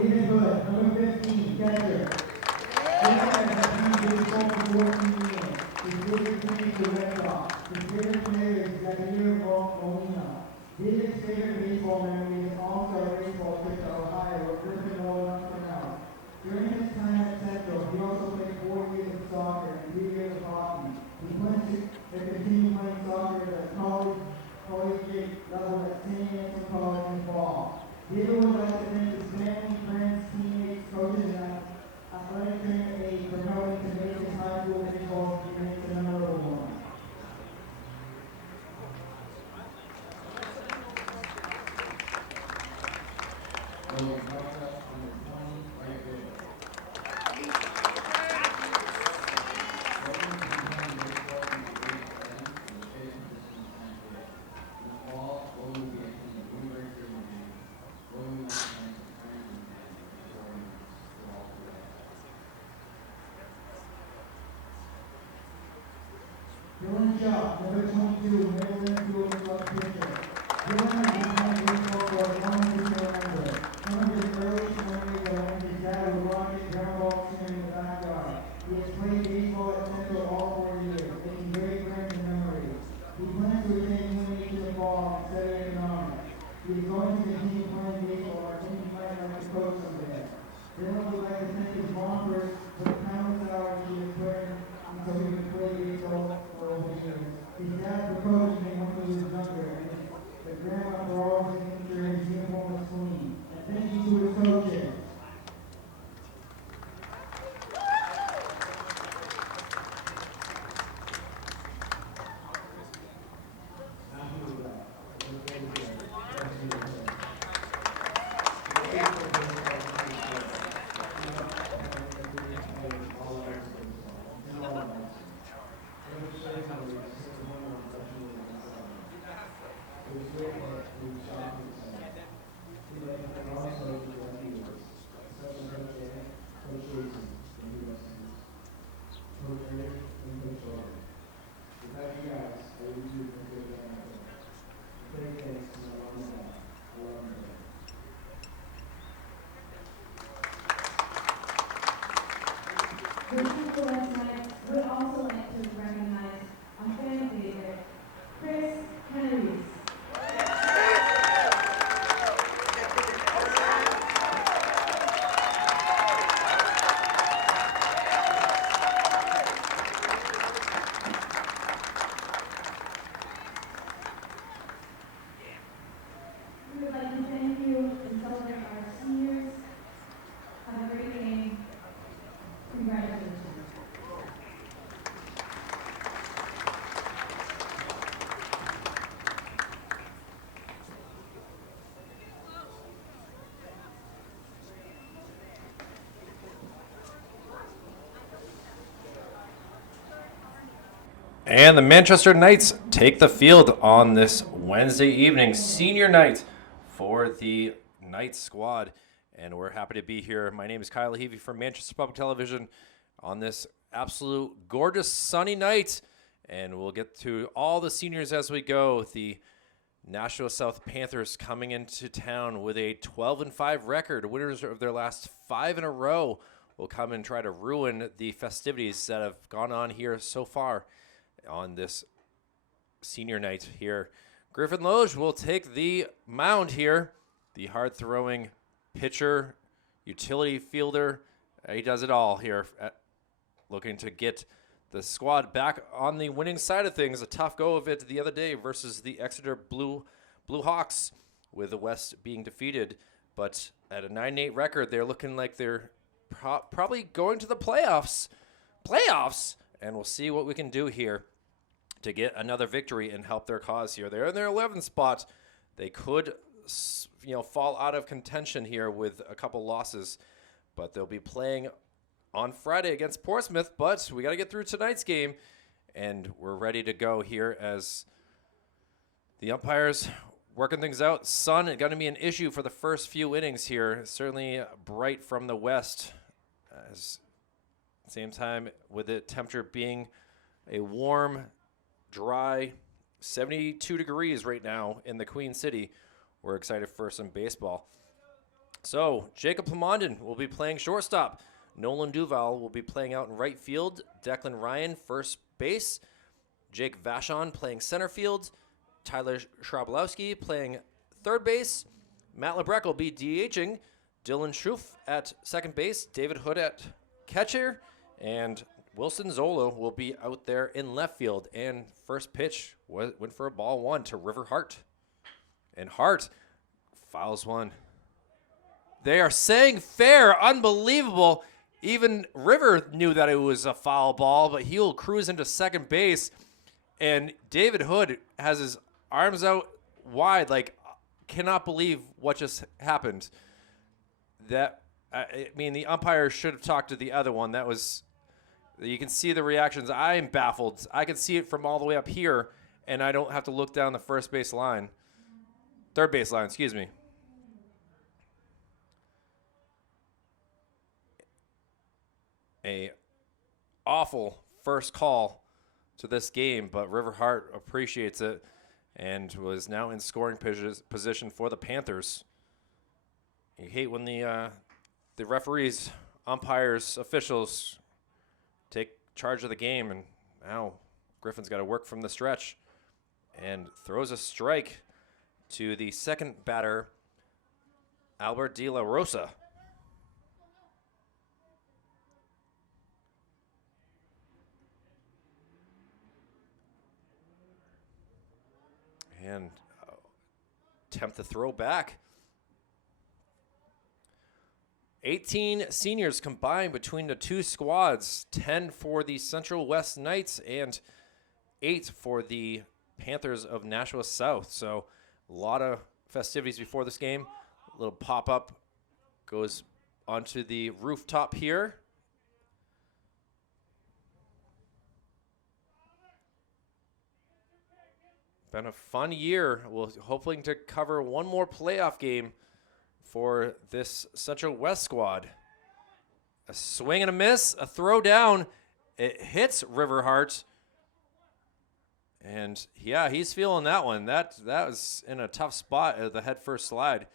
Stephen Hood, number 15, catcher. This has been for 14 years. His favorite team is the Red Sox. His favorite player is Vladimir Molina. David's favorite baseball memory is also a baseball trip to Ohio where Griffin rolled up and out. During his time at Central, he also played 4 years of soccer and 3 years of hockey. He plans to continue playing soccer at the collegiate level at St. Anselm College in fall. David would like to thank his family, friends, teammates, coaches, and athletic trainer aide for helping to make his high school baseball experience a memorable one. Dylan Shaw, number 22, Middleton School Club pitcher. Dylan has been playing baseball for as long as he can remember. Some of his earliest memories are when his dad would run his ground ball swing in the backyard. He has played baseball at Central all 4 years, making great friends and memories. He plans to attend UNH The people last night would also like to recognize our fan favorite, Chris Henry. We would like to thank you and celebrate our seniors. Have a great game. Congratulations. And the Manchester Knights take the field on this Wednesday evening, senior night for the Knights squad. And we're happy to be here. My name is Kyle Levy from Manchester Public Television on this absolute gorgeous sunny night. And we'll get to all the seniors as we go. The Nashua South Panthers coming into town with a 12-5 record. Winners of their last 5 in a row will come and try to ruin the festivities that have gone on here so far on this senior night here. Griffin Loge will take the mound here. The hard-throwing pitcher, utility fielder. He does it all here, looking to get the squad back on the winning side of things. A tough go of it the other day versus the Exeter Blue Hawks, with the West being defeated. But at a 9-8 record, they're looking like they're probably going to the playoffs. And we'll see what we can do here to get another victory and help their cause here. They're in their 11th spot. They could, fall out of contention here with a couple losses, but they'll be playing on Friday against Portsmouth. But we got to get through tonight's game, and we're ready to go here as the umpires working things out. Sun is going to be an issue for the first few innings here. Certainly bright from the west. Same time with the temperature being a warm, dry 72 degrees right now in the Queen City. We're excited for some baseball. So Jacob Plamondon will be playing shortstop. Nolan Duval will be playing out in right field. Declan Ryan, first base. Jake Vachon playing center field. Tyler Schrablowski playing third base. Matt Lebrecht will be DHing. Dylan Schroef at second base. David Hood at catcher. And Wilson Zola will be out there in left field. And first pitch went for a ball one to River Hart. And Hart fouls one. They are saying fair. Unbelievable. Even River knew that it was a foul ball, but he'll cruise into second base. And David Hood has his arms out wide, like, cannot believe what just happened. The umpire should have talked to the other one. That was, you can see the reactions. I am baffled. I can see it from all the way up here, and I don't have to look down the third base line, excuse me. A awful first call to this game, but River Hart appreciates it and was now in scoring position for the Panthers. You hate when the referees, umpires, officials take charge of the game, and now Griffin's got to work from the stretch and throws a strike to the second batter, Albert De La Rosa. And attempt to throw back. 18 seniors combined between the two squads, 10 for the Central West Knights and 8 for the Panthers of Nashua South. So a lot of festivities before this game. A little pop-up goes onto the rooftop here. been a fun year. We'll hoping to cover one more playoff game for this Central West squad. A swing and a miss, a throw down. It hits Riverheart. And yeah, he's feeling that one. That was in a tough spot at the head first slide.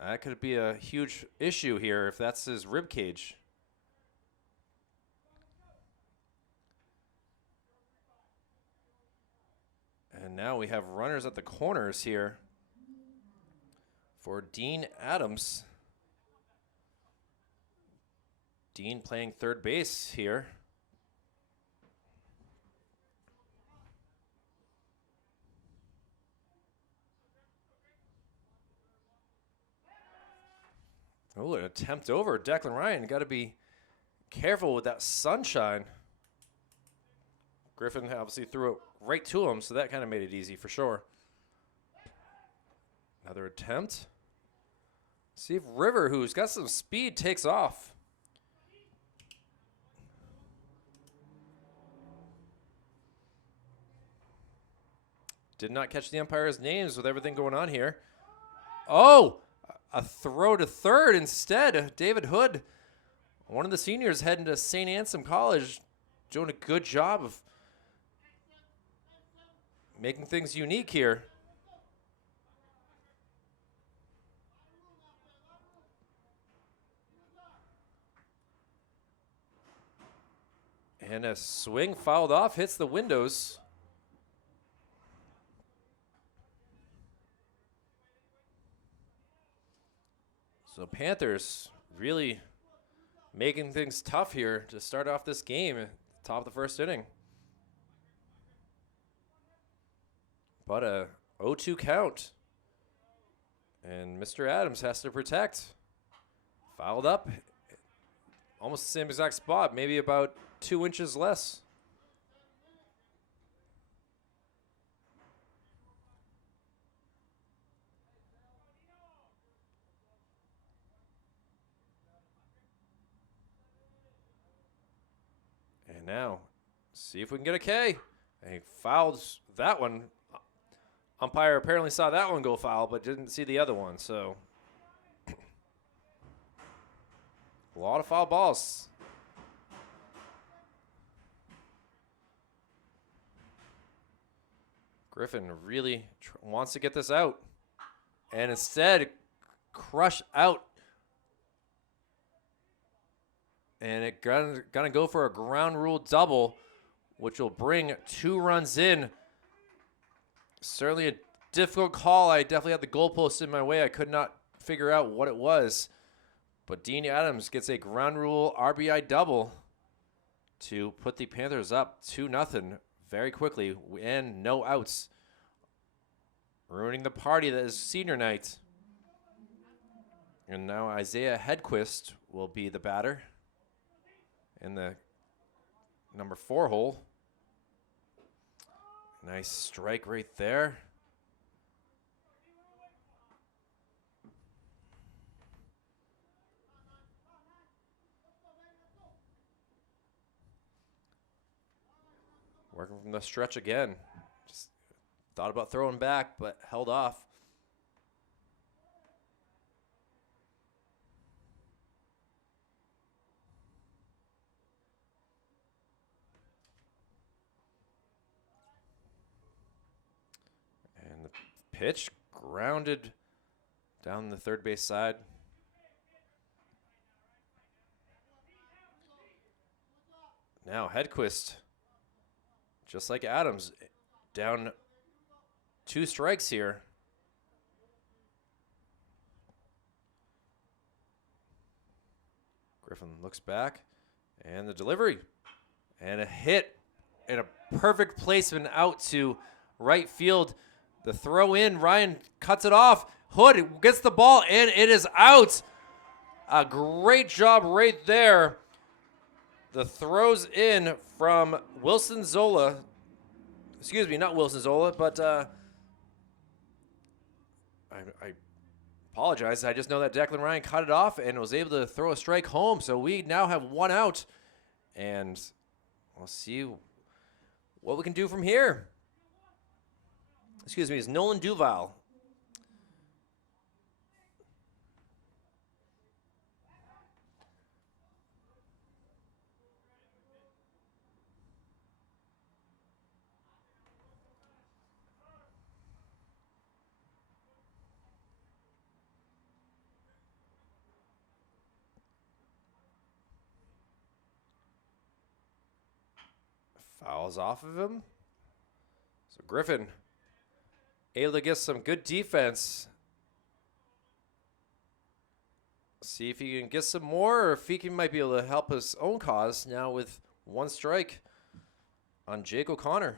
That could be a huge issue here if that's his rib cage. And now we have runners at the corners here for Dean Adams. Dean playing third base here. Oh, an attempt over. Declan Ryan, got to be careful with that sunshine. Griffin obviously threw it right to him, so that kind of made it easy for sure. Another attempt. See if River, who's got some speed, takes off. Did not catch the umpire's names with everything going on here. Oh! A throw to third instead. David Hood, one of the seniors heading to St. Anselm College, doing a good job of making things unique here. And a swing fouled off, hits the windows. So Panthers really making things tough here to start off this game at the top of the first inning. But a 0-2 count. And Mr. Adams has to protect. Fouled up. Almost the same exact spot, maybe about 2 inches less. And now, see if we can get a K. And he fouled that one. Umpire apparently saw that one go foul, but didn't see the other one. So, a lot of foul balls. Griffin really wants to get this out. And instead, crush out. And it gonna go for a ground rule double, which will bring 2 runs in. Certainly a difficult call. I definitely had the goalpost in my way. I could not figure out what it was. But Dean Adams gets a ground rule RBI double to put the Panthers up 2-0 very quickly, and no outs. Ruining the party that is senior night. And now Isaiah Hedquist will be the batter in the number 4 hole. Nice strike right there. Working from the stretch again. Just thought about throwing back, but held off. And the pitch grounded down the third base side. Now Hedquist, just like Adams, down 2 strikes here. Griffin looks back, and the delivery, and a hit, and a perfect placement out to right field. The throw in, Ryan cuts it off. Hood gets the ball, and it is out. A great job right there. The throws in from Wilson Zola. Excuse me, not Wilson Zola, but I apologize. I just know that Declan Ryan cut it off and was able to throw a strike home. So we now have 1 out. And we'll see what we can do from here. Excuse me, is Nolan Duval. Fouls off of him. So Griffin able to get some good defense. See if he can get some more, or if he might be able to help his own cause now with one strike on Jake O'Connor.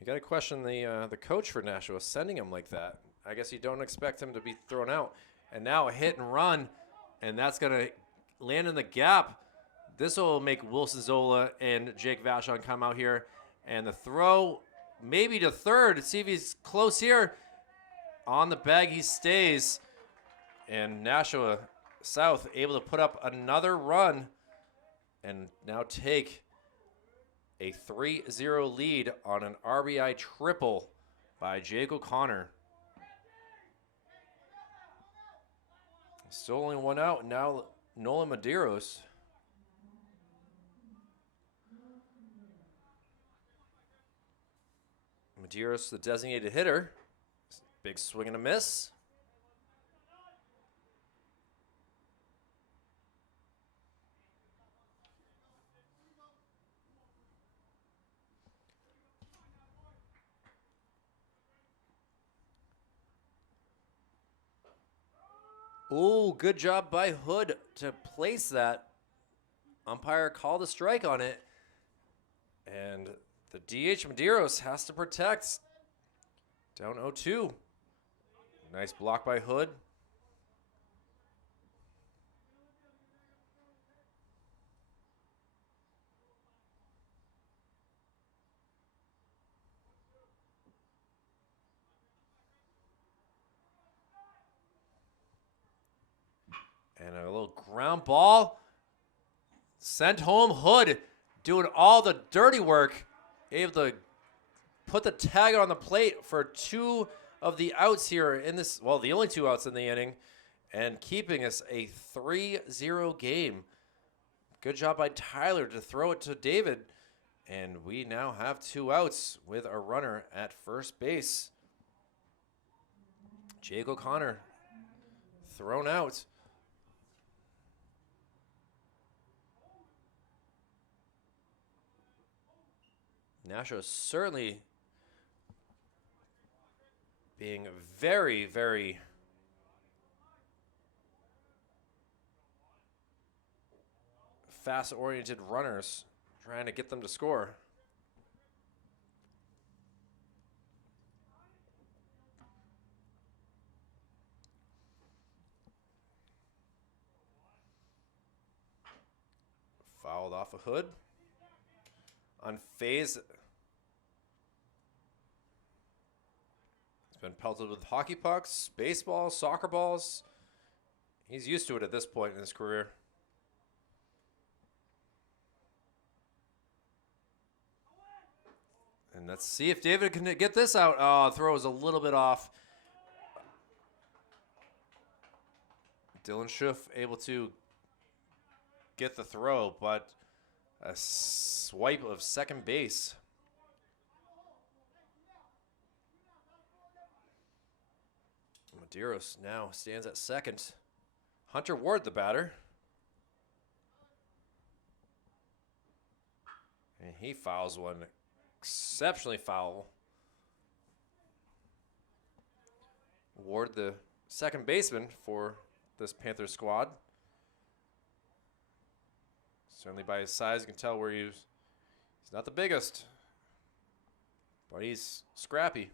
You got to question the coach for Nashua sending him like that. I guess you don't expect him to be thrown out. And now a hit and run, and that's going to land in the gap. This will make Wilson Zola and Jake Vachon come out here. And the throw maybe to third. See if he's close here. On the bag he stays. And Nashua South able to put up another run and now take a 3-0 lead on an RBI triple by Jake O'Connor. Still only one out. Now Nolan Medeiros. Medeiros, the designated hitter. Big swing and a miss. Ooh, good job by Hood to place that. Umpire called a strike on it. And the DH Medeiros has to protect. Down 0-2. Nice block by Hood. And a little ground ball. Sent home. Hood doing all the dirty work. Able to put the tag on the plate for two of the outs here in this, well, the only two outs in the inning, and keeping us a 3-0 game. Good job by Tyler to throw it to David. And we now have two outs with a runner at first base. Jake O'Connor thrown out. Nashua certainly being very, very fast-oriented runners, trying to get them to score. Fouled off a Hood. Unfazed. He's been pelted with hockey pucks, baseballs, soccer balls. He's used to it at this point in his career. And let's see if David can get this out. Oh, throw is a little bit off. Dylan Schiff able to get the throw, but a swipe of second base. Medeiros now stands at second. Hunter Ward, the batter. And he fouls one exceptionally foul. Ward, the second baseman for this Panthers squad. Certainly by his size, you can tell where he's not the biggest, but he's scrappy.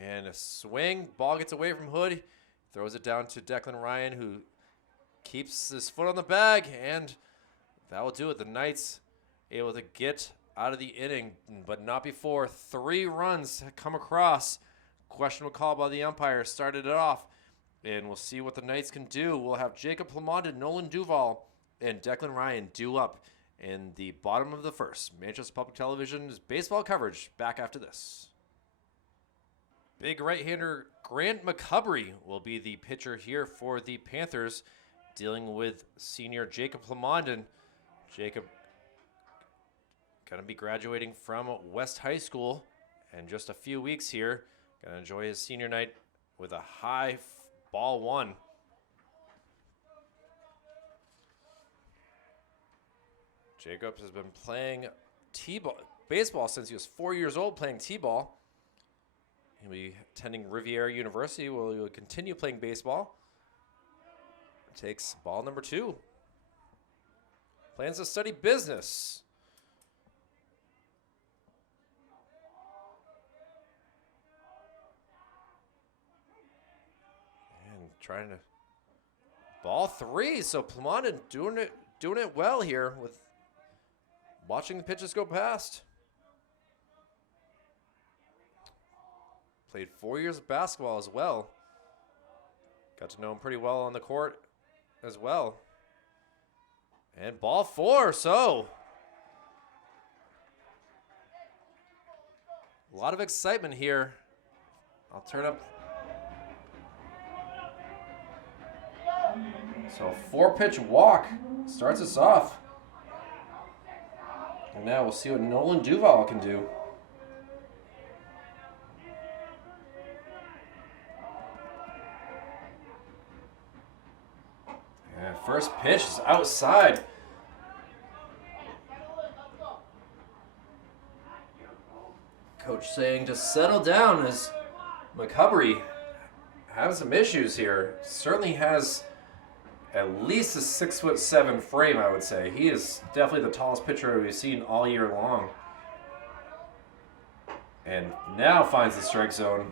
And a swing, ball gets away from Hood, throws it down to Declan Ryan, who keeps his foot on the bag, and that will do it. The Knights able to get out of the inning, but not before 3 runs come across. questionable call by the umpire started it off. And we'll see what the Knights can do. We'll have Jacob Plamondon, Nolan Duval, and Declan Ryan due up in the bottom of the first. Manchester Public Television's baseball coverage back after this. Big right-hander Grant McCubbery will be the pitcher here for the Panthers, dealing with senior Jacob Plamondon. Jacob going to be graduating from West High School in just a few weeks here. Going to enjoy his senior night with a high ball one. Jacobs has been playing t-ball, baseball since he was 4 years old, playing t-ball. He'll be attending Riviera University where he'll continue playing baseball. Takes ball number 2. Plans to study business. And trying to ball 3. So Plamondon doing it well here with watching the pitches go past. Played 4 years of basketball as well. Got to know him pretty well on the court as well. And ball 4, so a lot of excitement here. I'll turn up. So 4-pitch walk starts us off. And now we'll see what Nolan Duval can do. And first pitch is outside. Coach saying to settle down as McCubbery has some issues here. Certainly has at least a 6'7" frame, I would say. He is definitely the tallest pitcher we've seen all year long. And now finds the strike zone.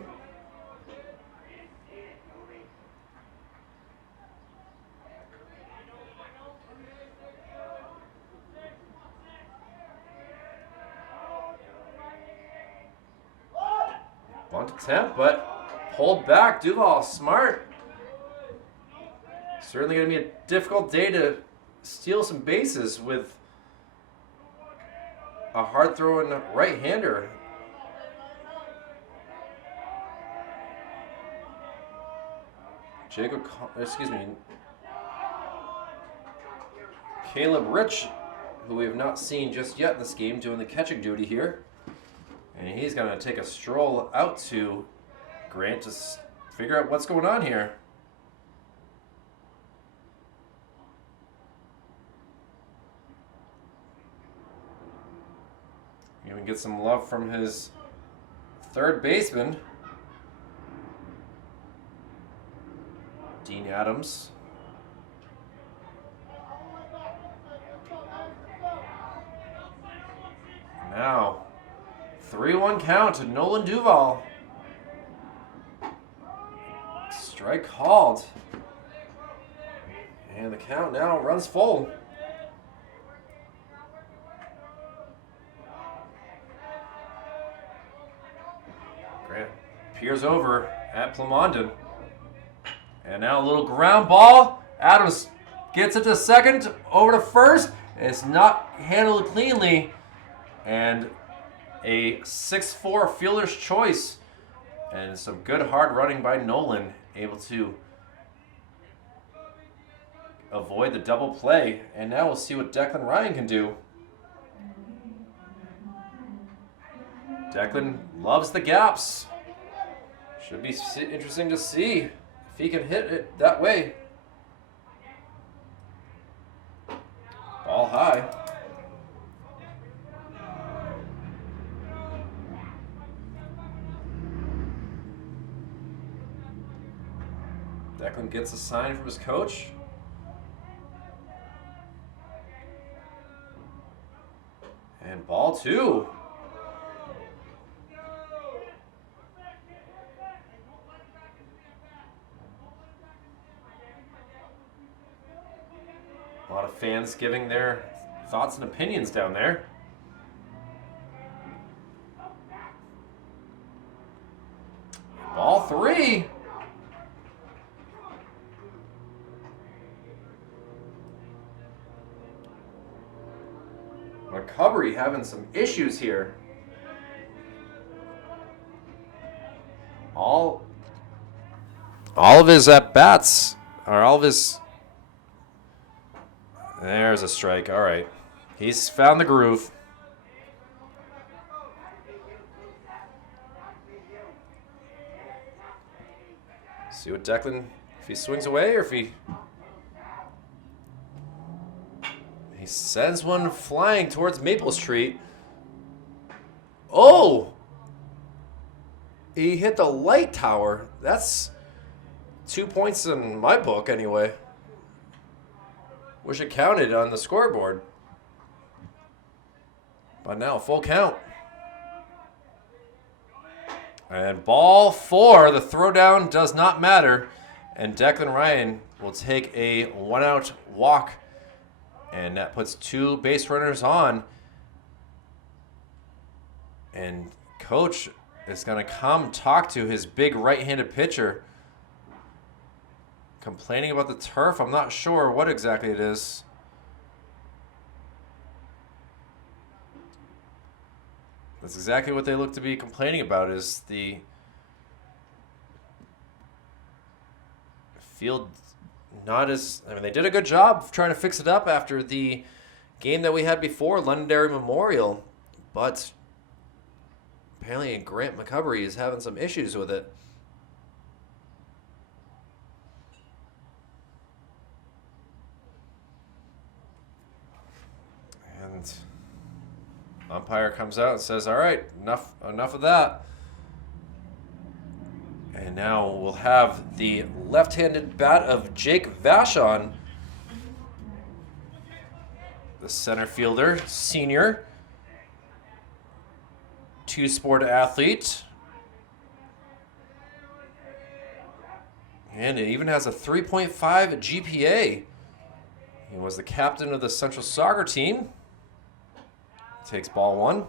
Bunt attempt, but pulled back. Duval, smart. Certainly going to be a difficult day to steal some bases with a hard-throwing right-hander. Caleb Rich, who we have not seen just yet in this game, doing the catching duty here. And he's going to take a stroll out to Grant to figure out what's going on here. Even get some love from his third baseman, Dean Adams. Now, 3-1 count to Nolan Duval. Strike called. And the count now runs full. Grant peers over at Plamondon. And now a little ground ball. Adams gets it to second, over to first. It's not handled cleanly. And a 6'4" fielder's choice. And some good hard running by Nolan, able to avoid the double play. And now we'll see what Declan Ryan can do. Declan loves the gaps. Should be interesting to see if he can hit it that way. Ball high. Declan gets a sign from his coach. And ball 2. A lot of fans giving their thoughts and opinions down there. Ball 3. Recovery having some issues here. All of his at-bats, or all of his... There's a strike. All right. He's found the groove. See what Declan, if he swings away or if he sends one flying towards Maple Street. Oh! He hit the light tower. That's 2 points in my book anyway. Wish it counted on the scoreboard. But now, full count. And ball 4, the throwdown does not matter. And Declan Ryan will take a 1-out walk. And that puts 2 base runners on. And coach is going to come talk to his big right-handed pitcher. Complaining about the turf. I'm not sure what exactly it is. That's exactly what they look to be complaining about, is the field not as... I mean, they did a good job of trying to fix it up after the game that we had before, Londonderry Memorial. But apparently Grant McCubbery is having some issues with it. And umpire comes out and says, all right, enough of that. And now we'll have the left-handed bat of Jake Vachon, the center fielder, senior, 2-sport athlete. And it even has a 3.5 GPA. He was the captain of the Central Soccer team. Takes ball 1.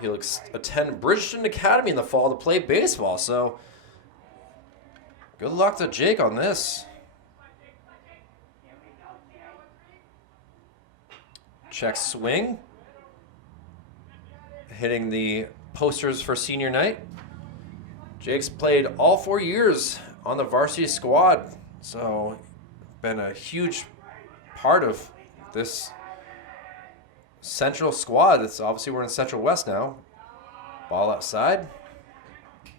He'll attend Bridgeton Academy in the fall to play baseball, so good luck to Jake on this. Check swing. Hitting the posters for senior night. Jake's played all 4 years on the varsity squad, so been a huge part of this Central squad. It's obviously we're in Central West now. Ball outside.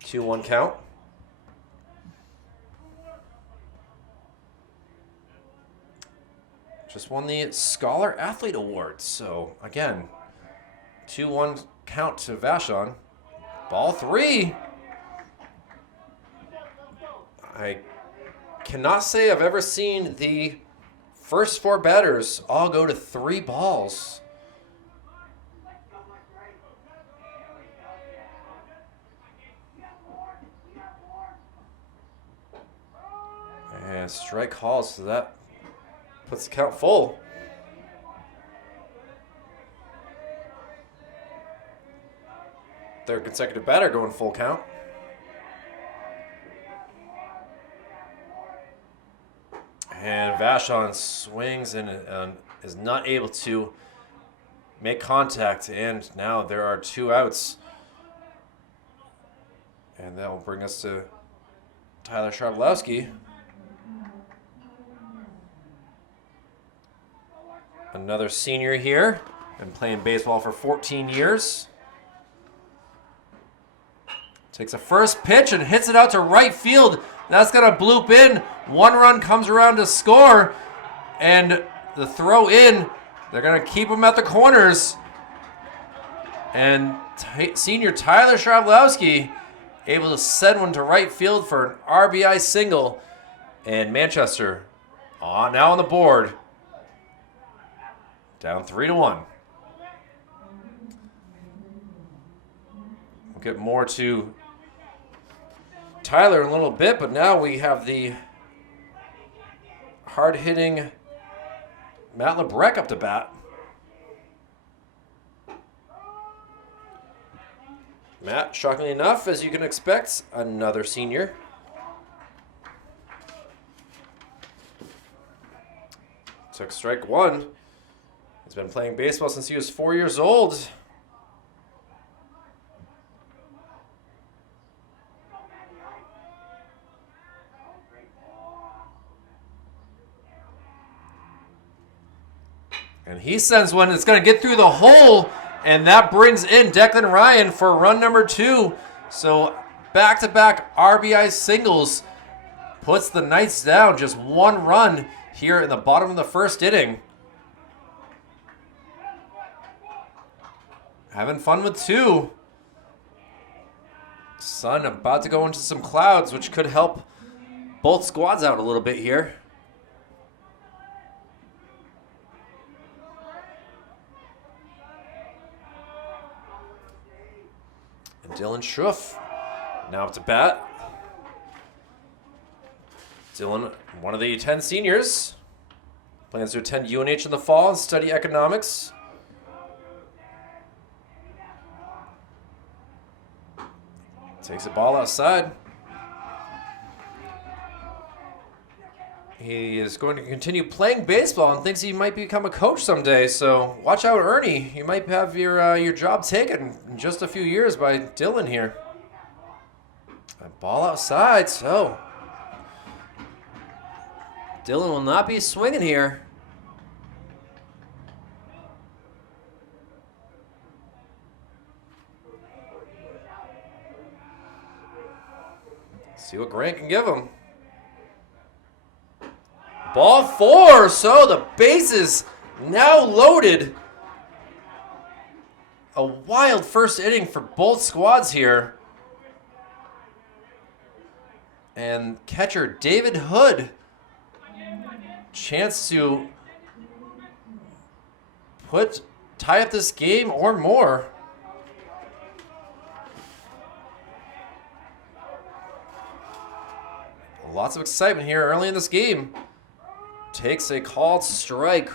2-1 count. Just won the Scholar Athlete Award. So again, 2-1 count to Vachon. Ball 3. I cannot say I've ever seen the first 4 batters all go to 3 balls. And strike calls, so that puts the count full. Third consecutive batter going full count. And Vachon swings and is not able to make contact. And now there are 2 outs. And that will bring us to Tyler Sharblowski. Another senior here. Been playing baseball for 14 years. Takes a first pitch and hits it out to right field. That's going to bloop in. 1 run comes around to score. And the throw in, they're going to keep him at the corners. And senior Tyler Sharblowski able to send one to right field for an RBI single. And Manchester now on the board. Down 3-1. We'll get more to Tyler in a little bit, but now we have the hard-hitting Matt LeBrecq up to bat. Matt, shockingly enough, as you can expect, another senior. Took strike one. He's been playing baseball since he was 4 years old. And he sends one that's going to get through the hole, and that brings in Declan Ryan for run number 2. So back-to-back RBI singles puts the Knights down just 1 run here in the bottom of the first inning. Having fun with 2. Sun about to go into some clouds, which could help both squads out a little bit here. And Dylan Schruff now up to bat. Dylan, one of the 10 seniors, plans to attend UNH in the fall and study economics. Takes the ball outside. He is going to continue playing baseball and thinks he might become a coach someday. So watch out, Ernie. You might have your job taken in just a few years by Dylan here. A ball outside, so Dylan will not be swinging here. See what Grant can give him. Ball 4, so the bases now loaded. A wild first inning for both squads here. And catcher David Hood, chance to tie up this game or more. Lots of excitement here early in this game. Takes a called strike.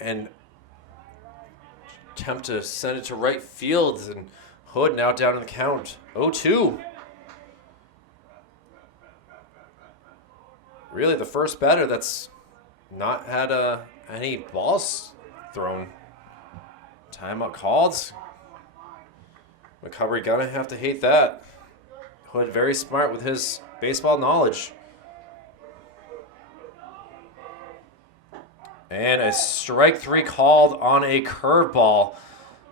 And attempt to send it to right field, and Hood now down in the count. 0-2. Really the first batter that's not had any balls thrown. Timeout called. McCubbery gonna have to hate that. Hood very smart with his baseball knowledge. And a strike 3 called on a curveball.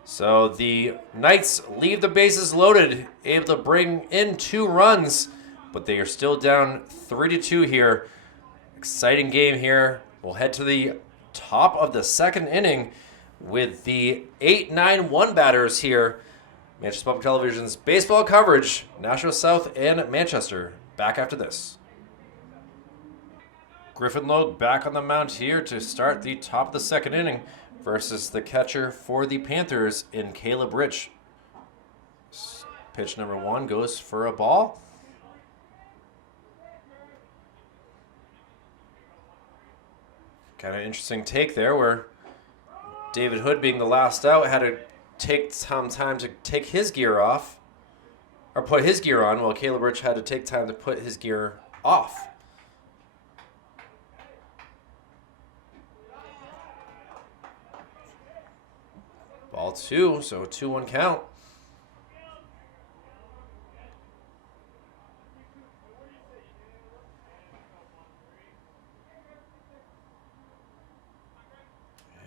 So the Knights leave the bases loaded, able to bring in 2 runs, but they are still down 3-2 here. Exciting game here. We'll head to the top of the second inning with the 8-9-1 batters here. Manchester Public Television's baseball coverage, Nashua South and Manchester. Back after this. Griffin Logue back on the mound here to start the top of the second inning versus the catcher for the Panthers in Caleb Rich. Pitch number 1 goes for a ball. Kind of interesting take there where David Hood, being the last out, had to take some time to take his gear off, or put his gear on, while Caleb Rich had to take time to put his gear off. Ball 2, so a 2-1 count.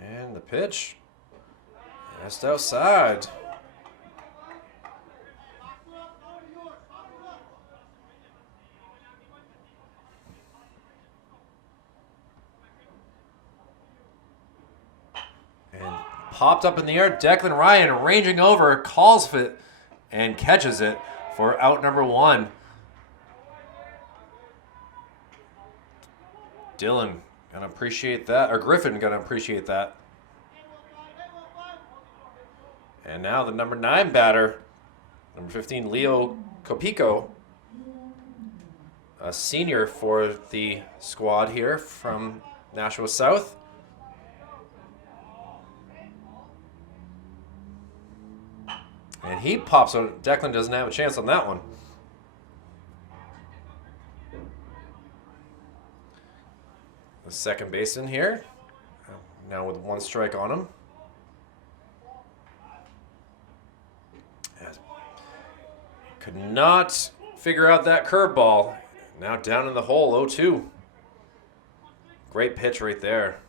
And the pitch, just outside. And popped up in the air. Declan Ryan ranging over, calls it, and catches it for out number 1. Dylan gonna appreciate that, or Griffin gonna appreciate that. And now the number 9 batter, number 15, Leo Copico, a senior for the squad here from Nashua South. And he pops out. Declan doesn't have a chance on that one. The second baseman here, now with one strike on him. Could not figure out that curveball. Now down in the hole, 0-2. Great pitch right there.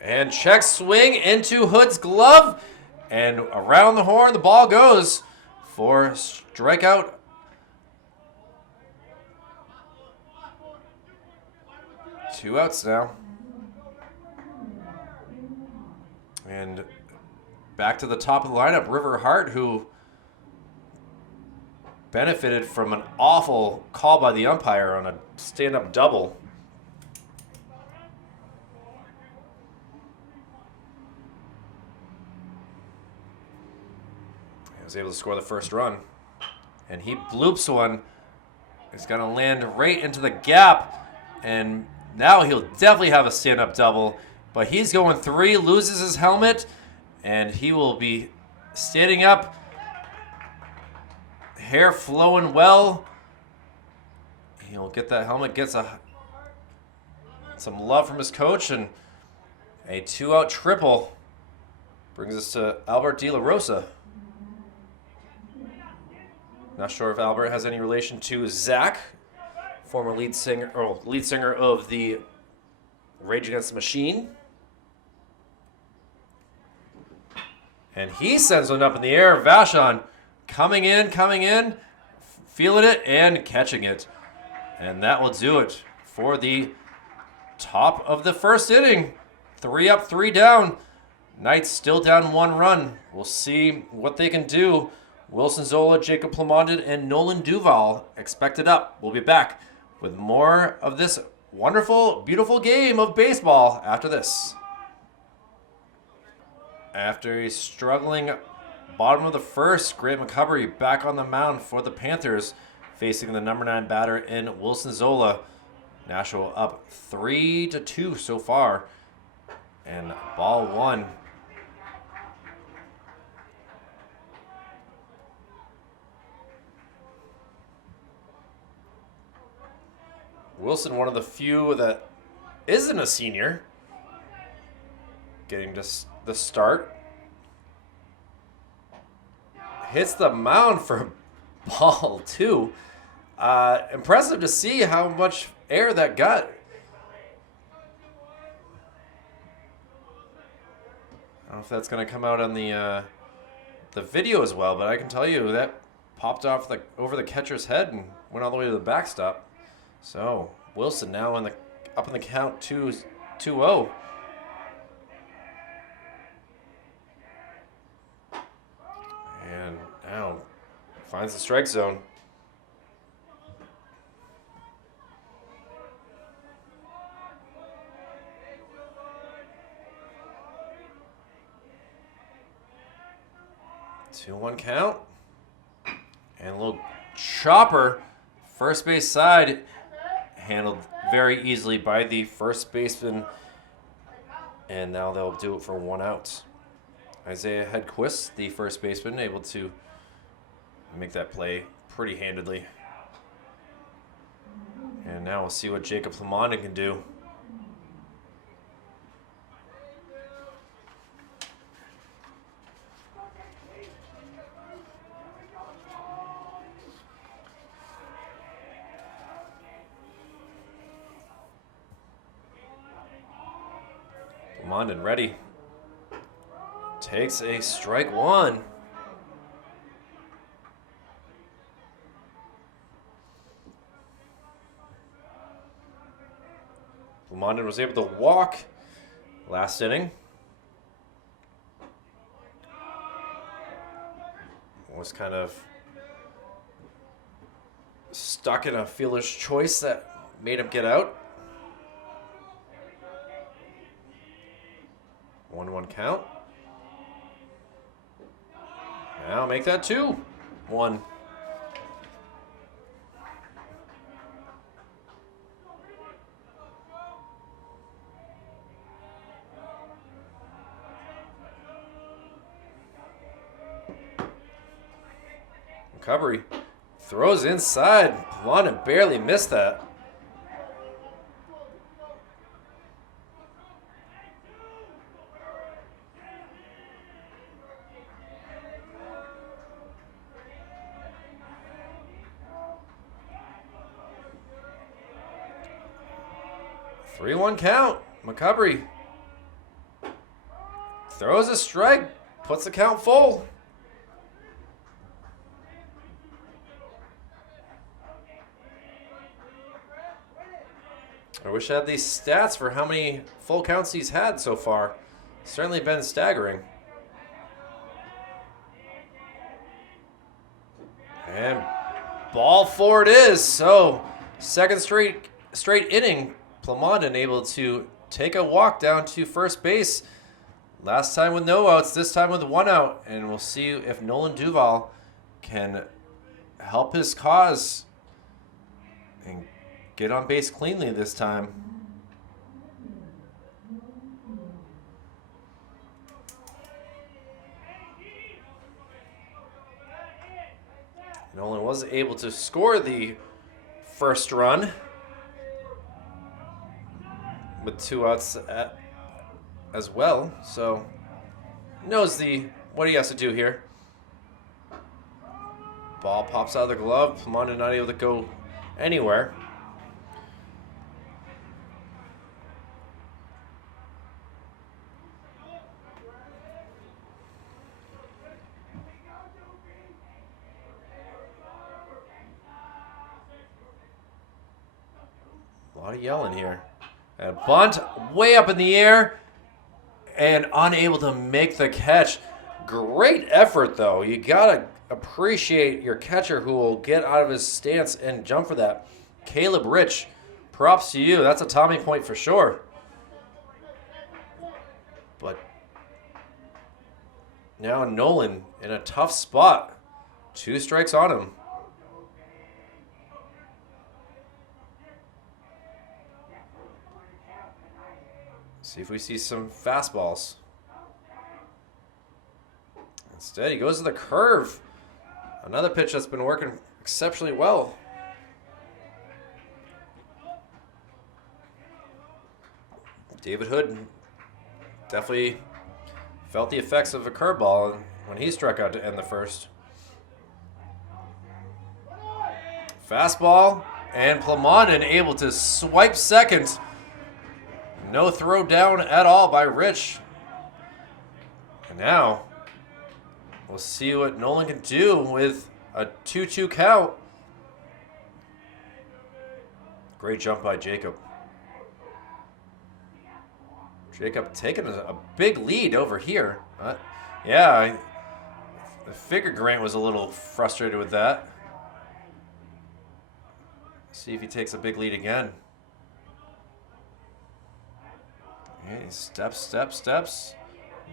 And check swing into Hood's glove. And around the horn, the ball goes for strikeout. Two outs now. And back to the top of the lineup, River Hart, who benefited from an awful call by the umpire on a stand-up double. He was able to score the first run. And he bloops one. It's going to land right into the gap. And now he'll definitely have a stand-up double. But he's going 3, loses his helmet. And he will be standing up, hair flowing well. He'll get that helmet, gets some love from his coach, and a 2-out triple brings us to Albert De La Rosa. Not sure if Albert has any relation to Zach, former lead singer of the Rage Against the Machine. And he sends one up in the air. Vashon coming in, feeling it and catching it. And that will do it for the top of the first inning. 3 up, 3 down. Knights still down 1 run. We'll see what they can do. Wilson Zola, Jacob Plamondon, and Nolan Duval expected up. We'll be back with more of this wonderful, beautiful game of baseball after this. After a struggling bottom of the first, Grant McCubbery back on the mound for the Panthers, facing the number 9 batter in Wilson Zola. Nashua up 3-2 so far, and ball 1. Wilson, one of the few that isn't a senior, getting just the start. Hits the mound for ball 2. Impressive to see how much air that got. I don't know if that's going to come out on the video as well, but I can tell you that popped off over the catcher's head and went all the way to the backstop. So Wilson now up in the count 2-0. And now finds the strike zone. Two one count. And a little chopper, first base side, handled very easily by the first baseman. And now they'll do it for 1 out. Isaiah Hedquist, the first baseman, able to make that play pretty handedly. And now we'll see what Jacob Plamondon can do. Plamondon ready. Takes a strike 1. Plamondon was able to walk last inning. Was kind of stuck in a fielder's choice that made him get out. 1-1 count. Now make that 2-1. McCubbery throws inside. London barely missed that. Three-one count. McCubbery throws a strike, puts the count full. I wish I had these stats for how many full counts he's had so far. Certainly been staggering. And ball four it is. So second straight inning, Plamondon able to take a walk down to first base. Last time with no outs, this time with one out. And we'll see if Nolan Duval can help his cause and get on base cleanly this time. Nolan was able to score the first run with 2 outs as well, so knows what he has to do here. Ball pops out of the glove. Plamondon not able to go anywhere. A lot of yelling here. And a bunt way up in the air and unable to make the catch. Great effort, though. You got to appreciate your catcher who will get out of his stance and jump for that. Caleb Rich, props to you. That's a Tommy point for sure. But now Nolan in a tough spot. 2 strikes on him. See if we see some fastballs. Instead, he goes to the curve. Another pitch that's been working exceptionally well. David Hood definitely felt the effects of a curveball when he struck out to end the first. Fastball, and Plamondon able to swipe second. No throw down at all by Rich. And now we'll see what Nolan can do with a 2-2 count. Great jump by Jacob. Jacob taking a big lead over here. I figured Grant was a little frustrated with that. See if he takes a big lead again. Okay, steps.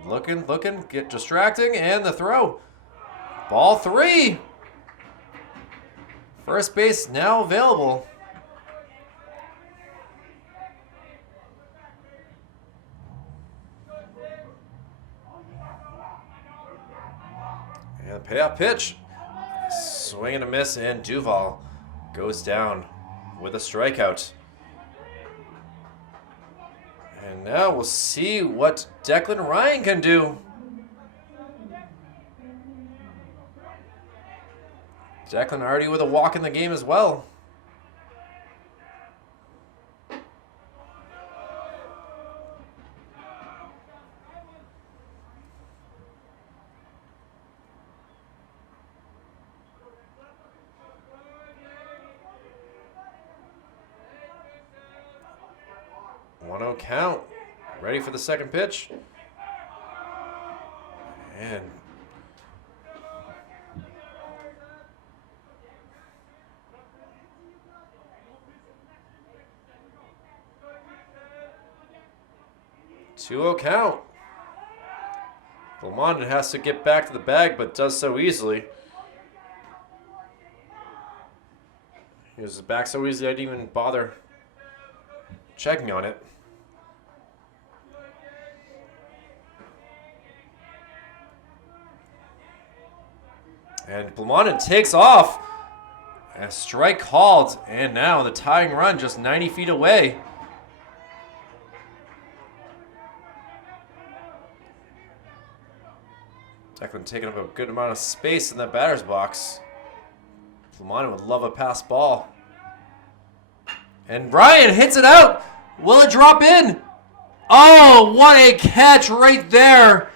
Looking, get distracting, and the throw. Ball 3. First base now available. And the payoff pitch. Swing and a miss, and Duval goes down with a strikeout. And now we'll see what Declan Ryan can do. Declan already with a walk in the game as well. One-0 count. Ready for the second pitch. And two-0 count. Plamondon has to get back to the bag, but does so easily. He was back so easily I didn't even bother checking on it. And Plumondon takes off. A strike called, and now the tying run just 90 feet away. Declan taking up a good amount of space in the batter's box. Plumondon would love a pass ball. And Ryan hits it out. Will it drop in? Oh, what a catch right there.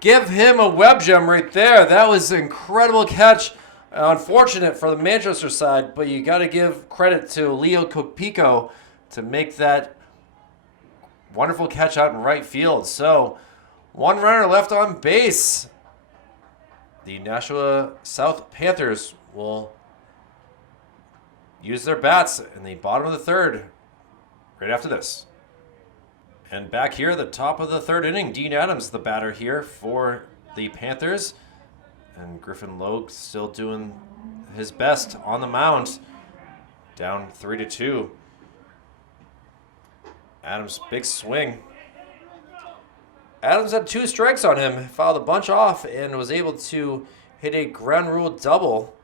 Give him a web gem right there. That was an incredible catch. Unfortunate for the Manchester side, but you got to give credit to Leo Copico to make that wonderful catch out in right field. So, one runner left on base. The Nashua South Panthers will use their bats in the bottom of the third right after this. And back here at the top of the third inning, Dean Adams, the batter here for the Panthers. And Griffin Logue still doing his best on the mound. Down 3-2. Adams, big swing. Adams had 2 strikes on him, fouled a bunch off, and was able to hit a ground rule double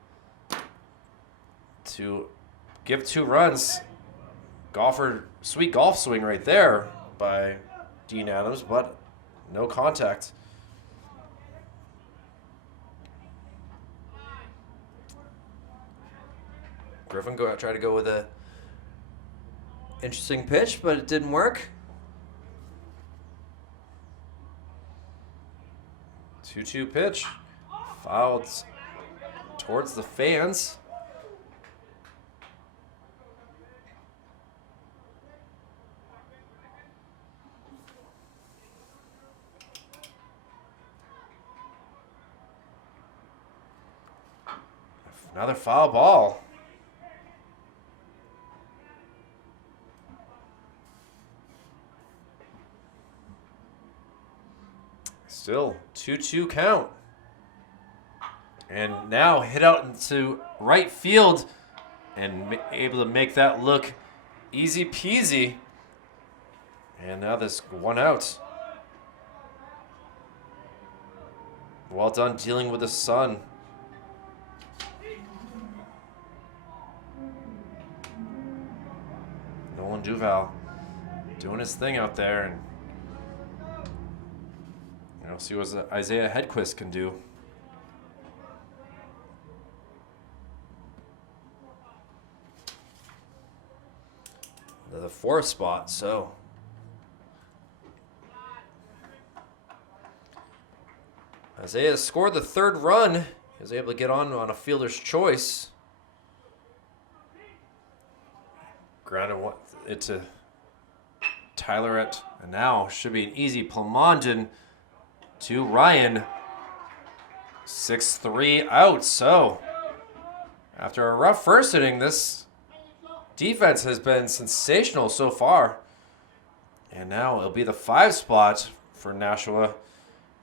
to give 2 runs. Sweet golf swing right there by Dean Adams, but no contact. Griffin tried to go with a interesting pitch, but it didn't work. 2-2 pitch. Fouled towards the fans. Another foul ball. Still 2-2 count. And now hit out into right field and able to make that look easy peasy. And now there's 1 out. Well done dealing with the sun. Nolan Duval doing his thing out there, and see what Isaiah Hedquist can do. The 4th spot, so Isaiah scored the 3rd run. He was able to get on a fielder's choice. Grounded it to Tyler and now should be an easy Plumondon to Ryan. 6-3 out. So after a rough first inning, this defense has been sensational so far. And now it'll be the 5 spot for Nashua,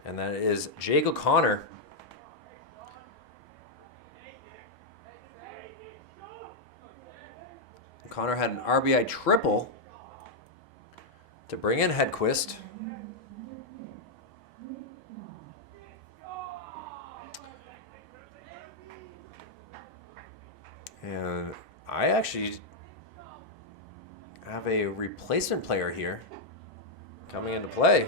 and that is Jake O'Connor. O'Connor had an RBI triple to bring in Hedquist. And I actually have a replacement player here coming into play.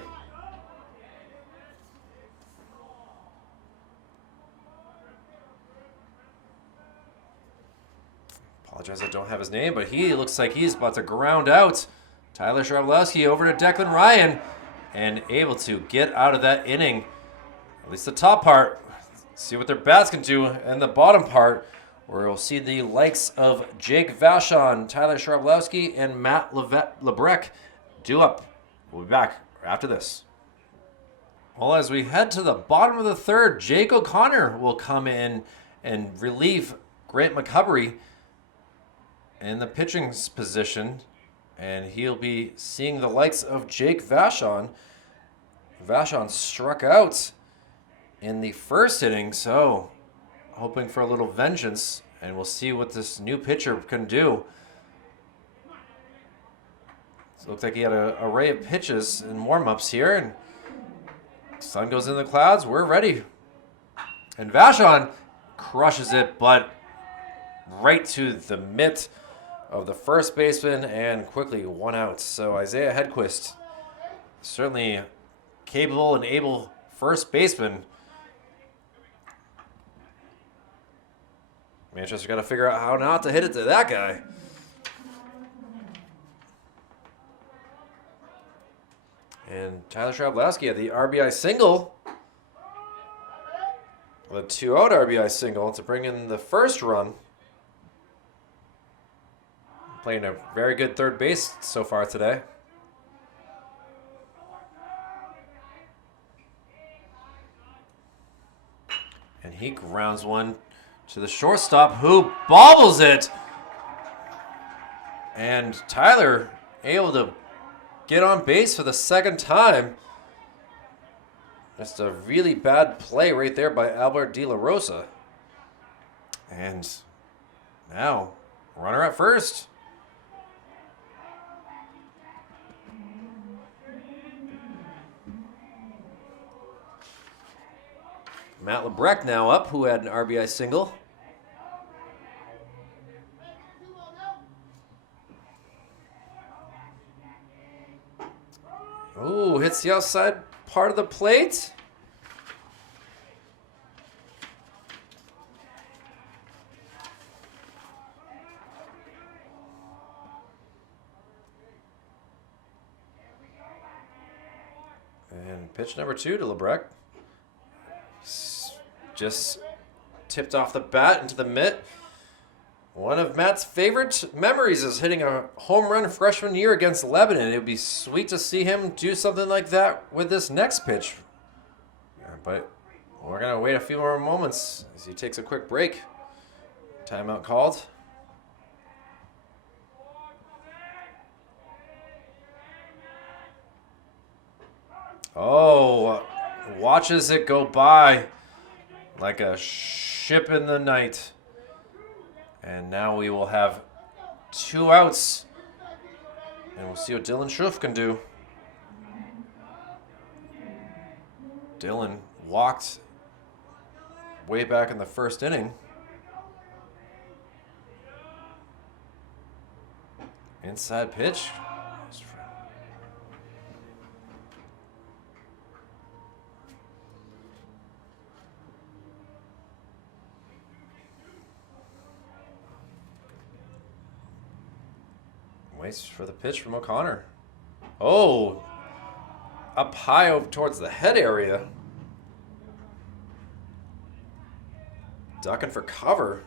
Apologize I don't have his name, but he looks like he's about to ground out. Tyler Shrabowski over to Declan Ryan and able to get out of that inning. At least the top part. See what their bats can do. And the bottom part, where we'll see the likes of Jake Vachon, Tyler Shrabowski, and Matt Lebrec do up. We'll be back after this. Well, as we head to the bottom of the third, Jake O'Connor will come in and relieve Grant McCubbery in the pitching position, and he'll be seeing the likes of Jake Vachon. Vachon struck out in the first inning, so hoping for a little vengeance, and we'll see what this new pitcher can do. So it looked like he had an array of pitches and warm-ups here, and sun goes in the clouds. We're ready. And Vashon crushes it, but right to the mitt of the first baseman and quickly 1 out. So Isaiah Hedquist, certainly capable and able first baseman. Manchester's got to figure out how not to hit it to that guy. And Tyler Shrabowski had the RBI single. The 2-out RBI single to bring in the first run. Playing a very good third base so far today. And he grounds one to the shortstop, who bobbles it. And Tyler able to get on base for the second time. Just a really bad play right there by Albert De La Rosa. And now, runner at first. Matt Lebrecht now up, who had an RBI single. Oh, hits the outside part of the plate. And pitch number 2 to Lebrecht. Just tipped off the bat into the mitt. One of Matt's favorite memories is hitting a home run freshman year against Lebanon. It would be sweet to see him do something like that with this next pitch. But we're going to wait a few more moments as he takes a quick break. Timeout called. Oh, watches it go by like a ship in the night. And now we will have 2 outs. And we'll see what Dylan Schroff can do. Dylan walked way back in the first inning. Inside pitch. Waits for the pitch from O'Connor. Oh, up high over towards the head area. Ducking for cover.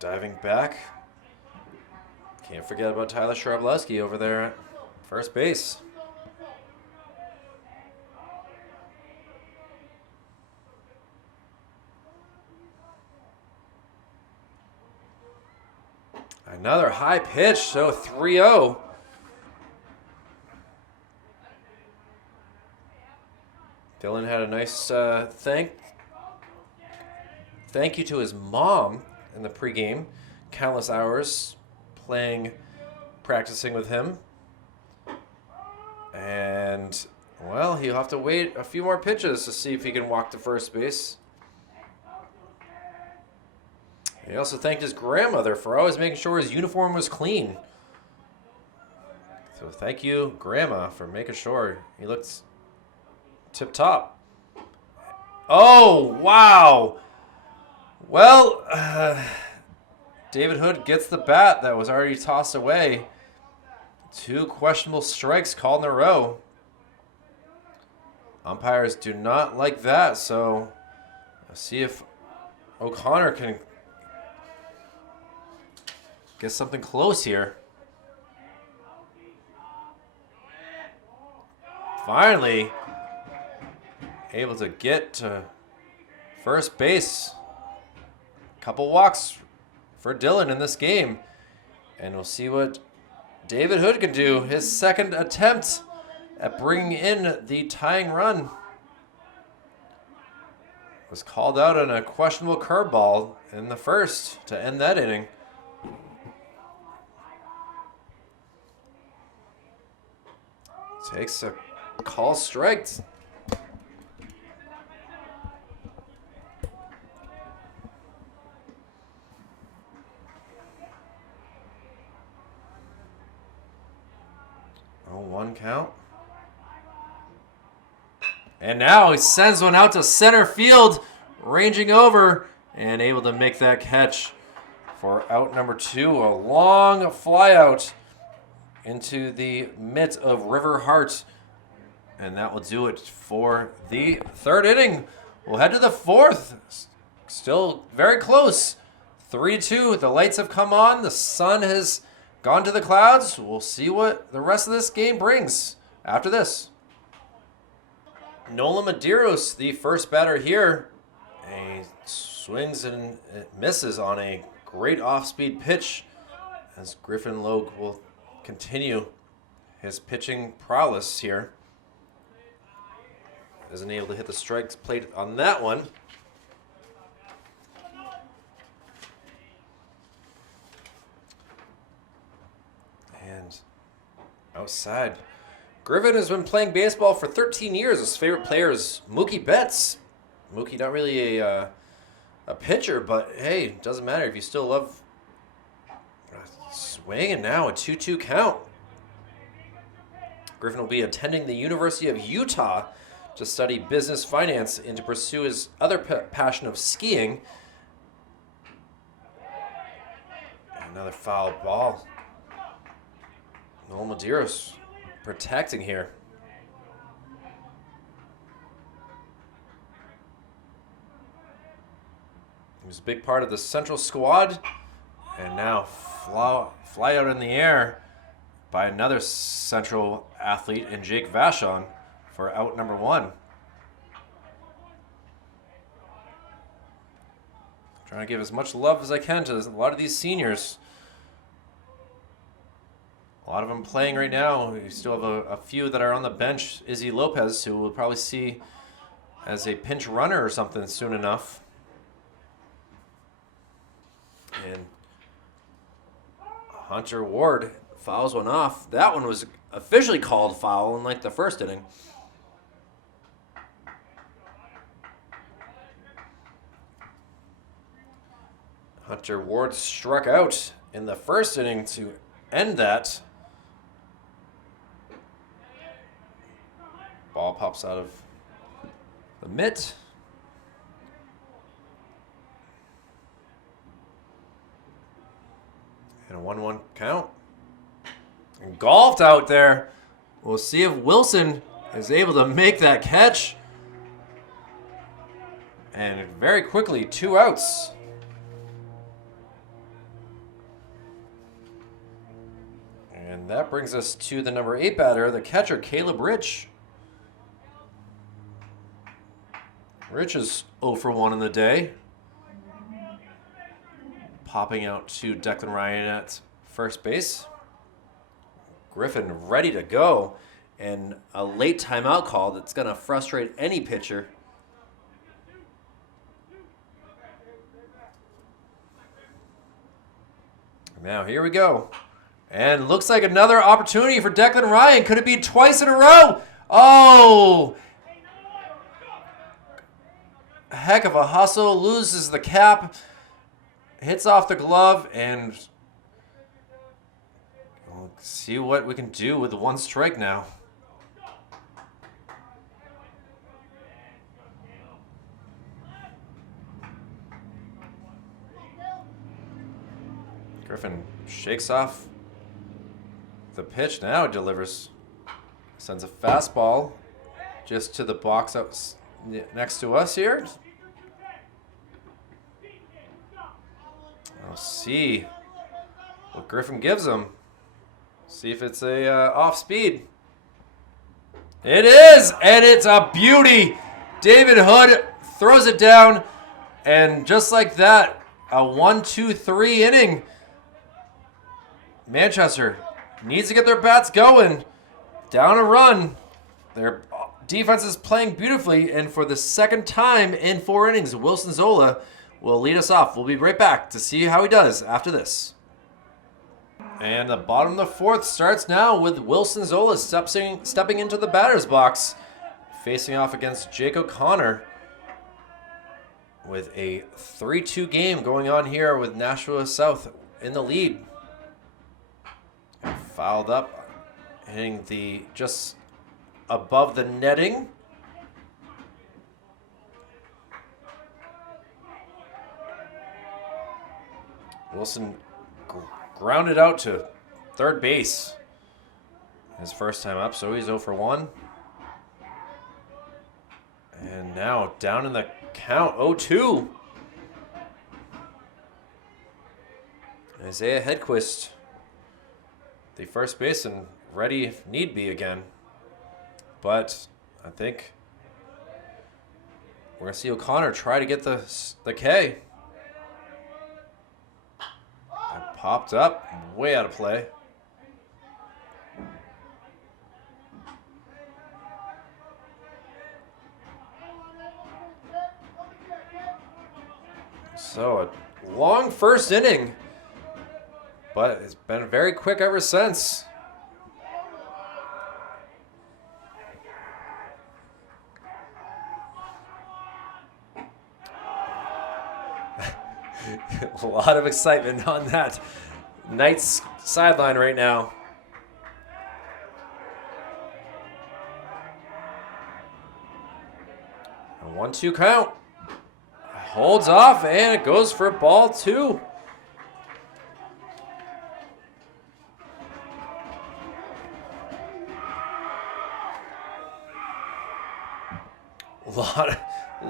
Diving back. Can't forget about Tyler Shrabowski over there at first base. Another high pitch, so 3-0. Dylan had a nice thank you to his mom in the pregame. Countless hours practicing with him. And, well, he'll have to wait a few more pitches to see if he can walk to first base. He also thanked his grandmother for always making sure his uniform was clean. So thank you, Grandma, for making sure he looks tip-top. Oh, wow. Well, David Hood gets the bat that was already tossed away. 2 questionable strikes called in a row. Umpires do not like that, so let's see if O'Connor can get something close here. Finally, able to get to first base. Couple walks for Dylan in this game. And we'll see what David Hood can do. His second attempt at bringing in the tying run. Was called out on a questionable curveball in the first to end that inning. Takes a call strike. Oh, 1 count. And now he sends one out to center field, ranging over and able to make that catch for out number 2. A long fly out into the mitt of River Hart. And that will do it for the 3rd inning. We'll head to the 4th. Still very close. 3-2. The lights have come on. The sun has gone to the clouds. We'll see what the rest of this game brings after this. Nola Medeiros, the first batter here. He swings and misses on a great off-speed pitch as Griffin Logue will continue his pitching prowess here. Isn't able to hit the strikes plate on that one. And outside, Griffin has been playing baseball for 13 years. His favorite player is Mookie Betts. Mookie, not really a pitcher, but hey, doesn't matter if you still love swinging. Now a 2-2 count. Griffin will be attending the University of Utah to study business finance and to pursue his other passion of skiing. Another foul ball. Nola Medeiros protecting here. He was a big part of the Central squad, and now fly out in the air by another Central athlete in Jake Vachon for out number 1. Trying to give as much love as I can to a lot of these seniors. A lot of them playing right now. We still have a few that are on the bench. Izzy Lopez, who we'll probably see as a pinch runner or something soon enough. And Hunter Ward fouls one off. That one was officially called foul in like the first inning. Hunter Ward struck out in the first inning to end that. Ball pops out of the mitt. And a 1-1 count. And golfed out there. We'll see if Wilson is able to make that catch. And very quickly, 2 outs. And that brings us to the number 8 batter, the catcher, Caleb Rich. Rich is 0 for 1 in the day. Popping out to Declan Ryan at first base. Griffin ready to go. And a late timeout call that's going to frustrate any pitcher. Now here we go. And looks like another opportunity for Declan Ryan. Could it be twice in a row? Oh! Heck of a hustle. Loses the cap. Hits off the glove. And we'll see what we can do with the 1 strike now. Griffin shakes off the pitch. Now it delivers. Sends a fastball just to the box up next to us here. I'll see what Griffin gives him. See if it's a off speed. It is, and it's a beauty. David Hood throws it down, and just like that, a 1-2-3 inning. Manchester needs to get their bats going. Down a run. Their defense is playing beautifully, and for the second time in 4 innings, Wilson Zola will lead us off. We'll be right back to see how he does after this. And the bottom of the fourth starts now with Wilson Zola stepping into the batter's box, facing off against Jake O'Connor, with a 3-2 game going on here with Nashua South in the lead. And fouled up, hitting the just above the netting. Wilson grounded out to third base. His first time up, so he's 0 for 1. And now down in the count, 0-2. Isaiah Hedquist, the first baseman, ready if need be again. But I think we're going to see O'Connor try to get the K. And popped up, way out of play. So a long first inning, but it's been very quick ever since. A lot of excitement on that Knights sideline right now. A 1-2 count. Holds off, and it goes for ball 2. A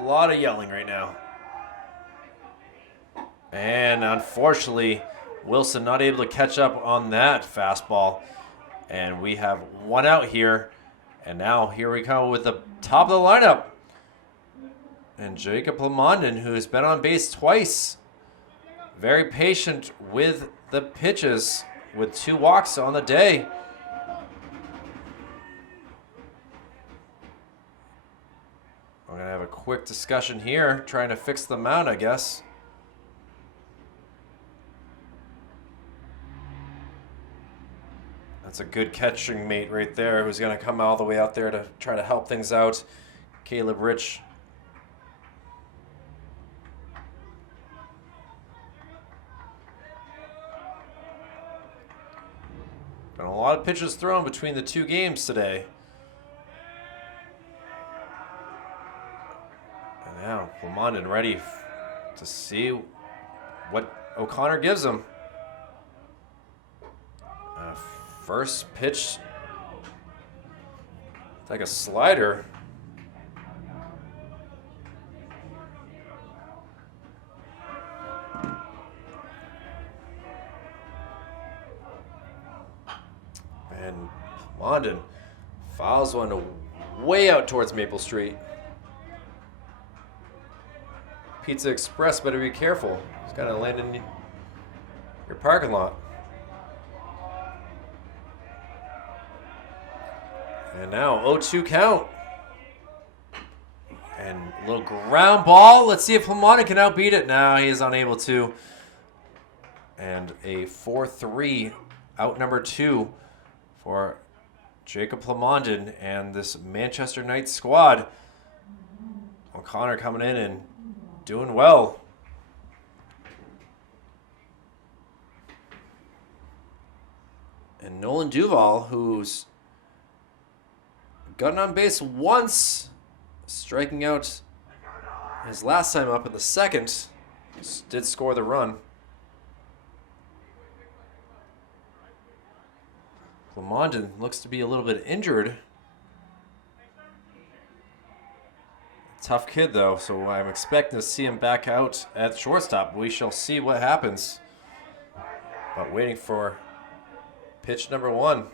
lot of yelling right now. And unfortunately, Wilson not able to catch up on that fastball. And we have one out here. And now here we come with the top of the lineup. And Jacob Lamondon, who's been on base twice. Very patient with the pitches, with 2 walks on the day. We're going to have a quick discussion here, trying to fix the mound, I guess. That's a good catching mate right there, who's going to come all the way out there to try to help things out. Caleb Rich. Been a lot of pitches thrown between the 2 games today. And now Lamondon ready to see what O'Connor gives him. First pitch, it's like a slider. And Lamondon fouls one way out towards Maple Street. Pizza Express, better be careful. It's gonna land in your parking lot. And now 0-2 count. And a little ground ball. Let's see if Lamondon can outbeat it. No, he is unable to. And a 4-3 out number 2 for Jacob Lamondon and this Manchester Knights squad. O'Connor coming in and doing well. And Nolan Duval, who's gotten on base once, striking out his last time up in the second, did score the run. Lamondon looks to be a little bit injured. Tough kid, though, so I'm expecting to see him back out at shortstop. We shall see what happens. But waiting for pitch number 1.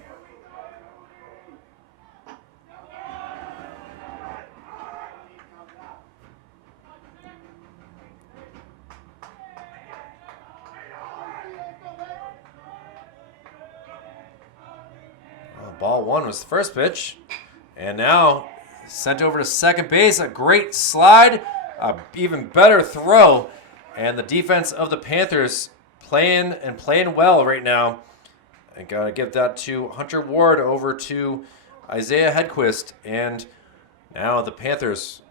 Ball 1 was the first pitch. And now sent over to second base. A great slide. A even better throw. And the defense of the Panthers playing well right now. And got to give that to Hunter Ward over to Isaiah Hedquist. And now the Panthers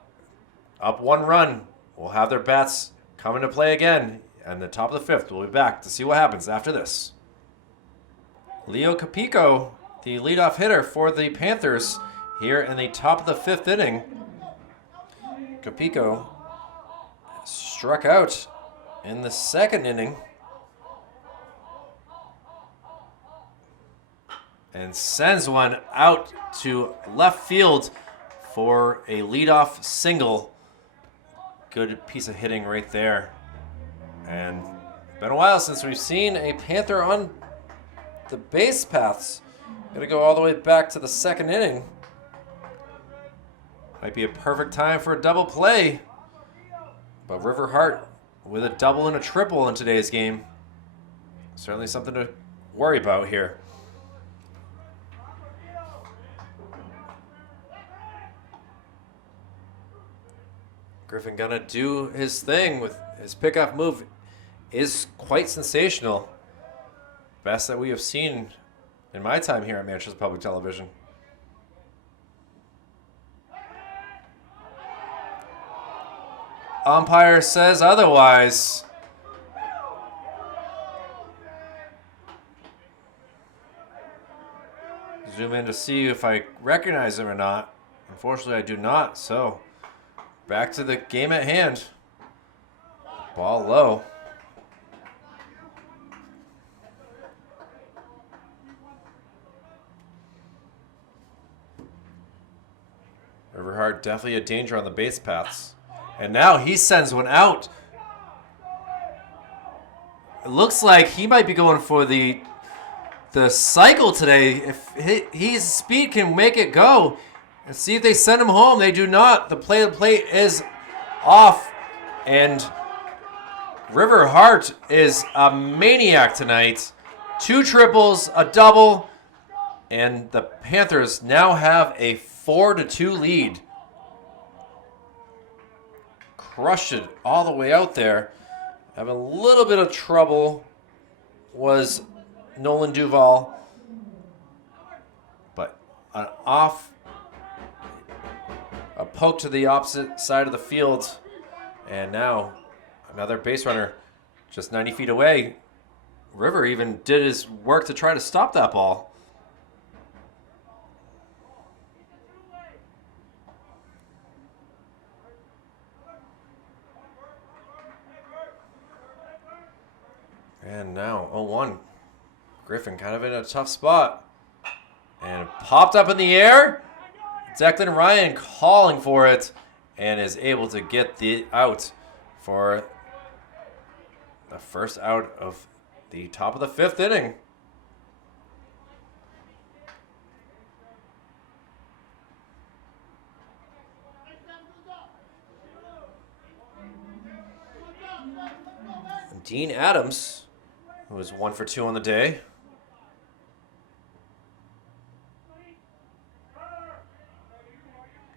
up 1 run. Will have their bats come into play again. And the top of the 5th. We'll be back to see what happens after this. Leo Capico, the leadoff hitter for the Panthers here in the top of the 5th inning. Capico struck out in the 2nd inning and sends one out to left field for a leadoff single. Good piece of hitting right there. And been a while since we've seen a Panther on the base paths. Gonna go all the way back to the 2nd inning. Might be a perfect time for a double play. But River Hart with a double and a triple in today's game. Certainly something to worry about here. Griffin gonna do his thing with his pickoff move. Is quite sensational. Best that we have seen in my time here at Manchester Public Television. Umpire says otherwise. Zoom in to see if I recognize him or not. Unfortunately, I do not. So, back to the game at hand. Ball low. River Hart definitely a danger on the base paths. And now he sends one out. It looks like he might be going for the cycle today. If his speed can make it go. And see if they send him home. They do not. The plate is off. And River Hart is a maniac tonight. 2 triples, a double. And the Panthers now have a 4-2 lead. Crushed it all the way out there. Having a little bit of trouble was Nolan Duval. But an a poke to the opposite side of the field. And now another base runner just 90 feet away. River even did his work to try to stop that ball. And now 0-1. Griffin kind of in a tough spot. And popped up in the air. Declan Ryan calling for it. And is able to get the out for the first out of the top of the 5th inning. Dean Adams, who was 1 for 2 on the day.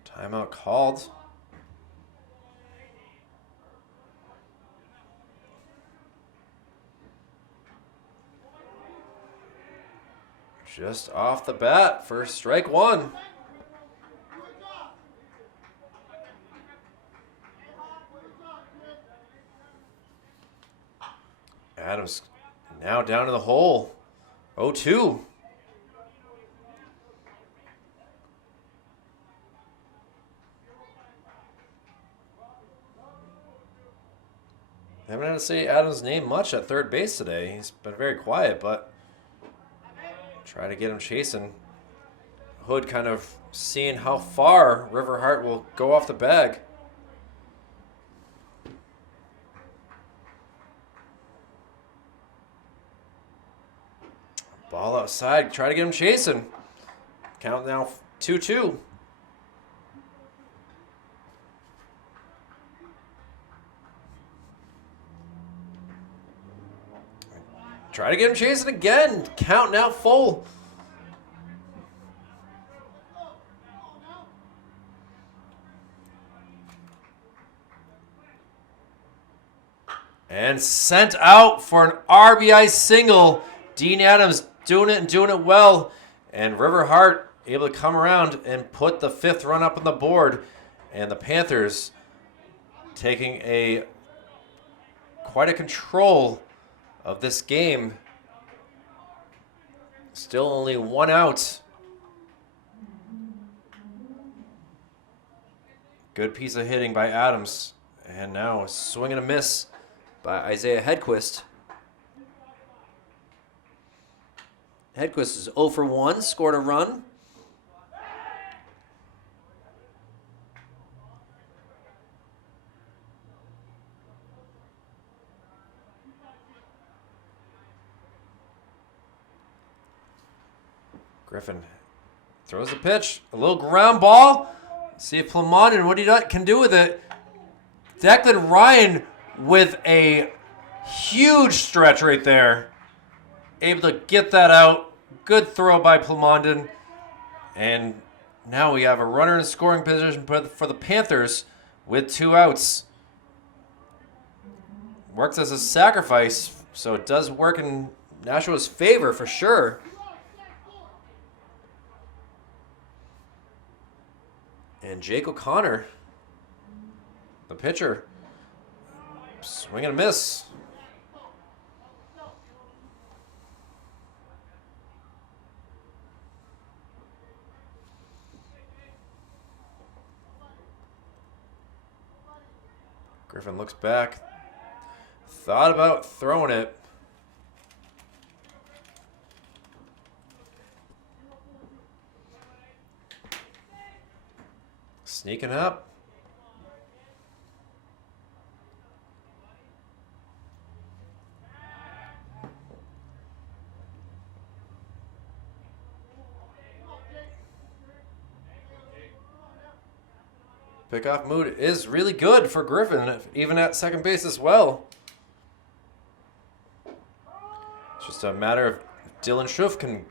Timeout called. Just off the bat for strike 1. Adams now down in the hole. 0-2. Haven't had to say Adams' name much at third base today. He's been very quiet, but try to get him chasing. Hood kind of seeing how far River Hart will go off the bag. Ball outside. Try to get him chasing. Count now 2-2. Try to get him chasing again. Count now full. And sent out for an RBI single. Dean Adams doing it and doing it well. And River Hart able to come around and put the 5th run up on the board. And the Panthers taking quite a control of this game. Still only 1 out. Good piece of hitting by Adams. And now a swing and a miss by Isaiah Hedquist. Hedquist is 0 for 1, scored a run. Griffin throws the pitch, a little ground ball. See if Plamondon, what he can do with it. Declan Ryan with a huge stretch right there. Able to get that out. Good throw by Plamondon. And now we have a runner in scoring position for the Panthers with 2 outs. Works as a sacrifice, so it does work in Nashua's favor for sure. And Jake O'Connor, the pitcher, swing and a miss. Griffin looks back, thought about throwing it. Sneaking up. Pickoff mood is really good for Griffin, even at second base as well. It's just a matter of Dylan Schuff can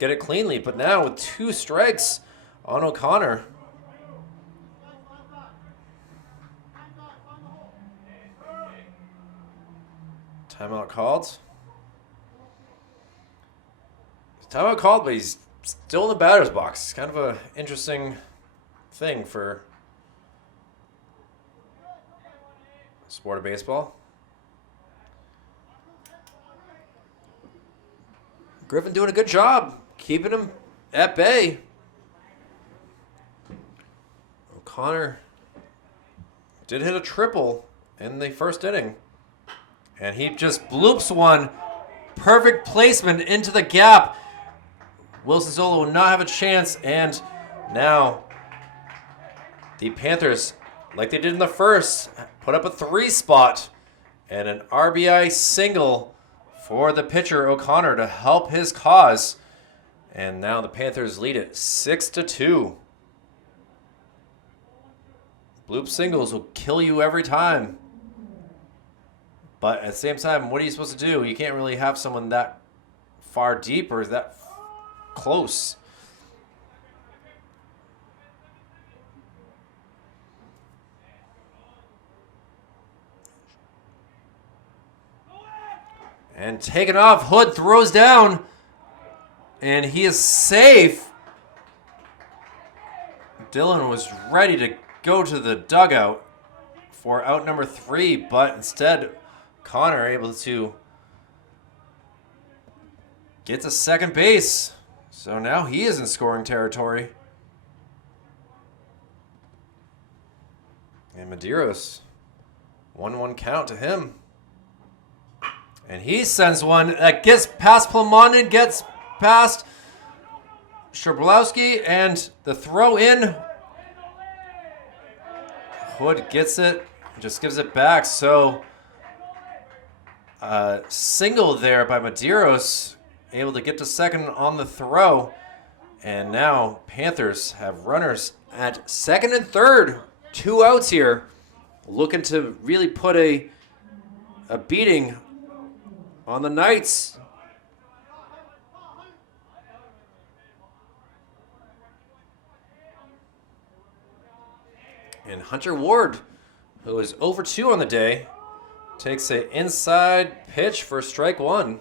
get it cleanly, but now with 2 strikes on O'Connor. Timeout called. Timeout called, but he's still in the batter's box. It's kind of an interesting thing for sport of baseball. Griffin doing a good job keeping him at bay. O'Connor did hit a triple in the first inning. And he just bloops one. Perfect placement into the gap. Wilson Zola will not have a chance. And now the Panthers, like they did in the first, put up a 3 spot and an RBI single for the pitcher O'Connor to help his cause. And now the Panthers lead it 6-2. Bloop singles will kill you every time. But at the same time, what are you supposed to do? You can't really have someone that far deep or that close. And taken off, Hood throws down, and he is safe. Dylan was ready to go to the dugout for out number 3, but instead Connor able to get to second base. So now he is in scoring territory. And Medeiros, 1-1 count to him. And he sends one that gets past Plamondon, gets past Shablowski, and the throw in. Hood gets it, just gives it back. So single there by Medeiros, able to get to second on the throw. And now Panthers have runners at second and third. 2 outs here. Looking to really put a beating on the Knights. And Hunter Ward, who is over 2 on the day, takes an inside pitch for strike 1.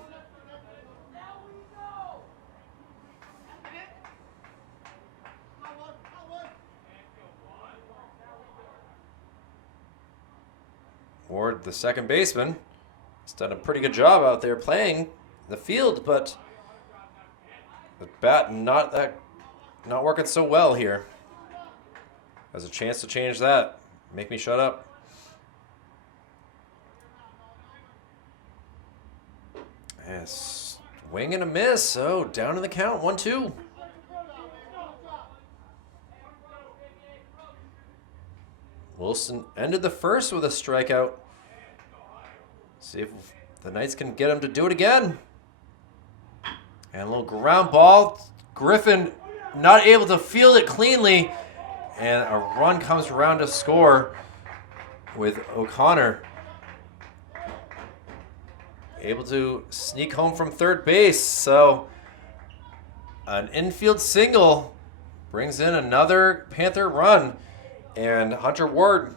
Ward, the second baseman, has done a pretty good job out there playing the field, but the bat not working so well here. Has a chance to change that. Make me shut up. Yes, swing and a miss. So down in the count, 1-2. Wilson ended the first with a strikeout. See if the Knights can get him to do it again. And a little ground ball. Griffin not able to field it cleanly. And a run comes around to score with O'Connor able to sneak home from third base. So an infield single brings in another Panther run. And Hunter Ward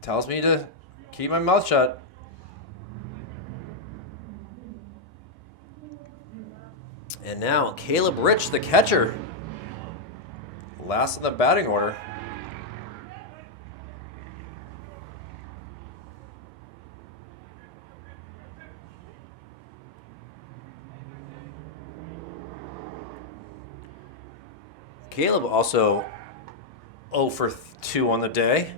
tells me to keep my mouth shut. And now Caleb Rich, the catcher, last in the batting order. Caleb also 0 for 2 on the day.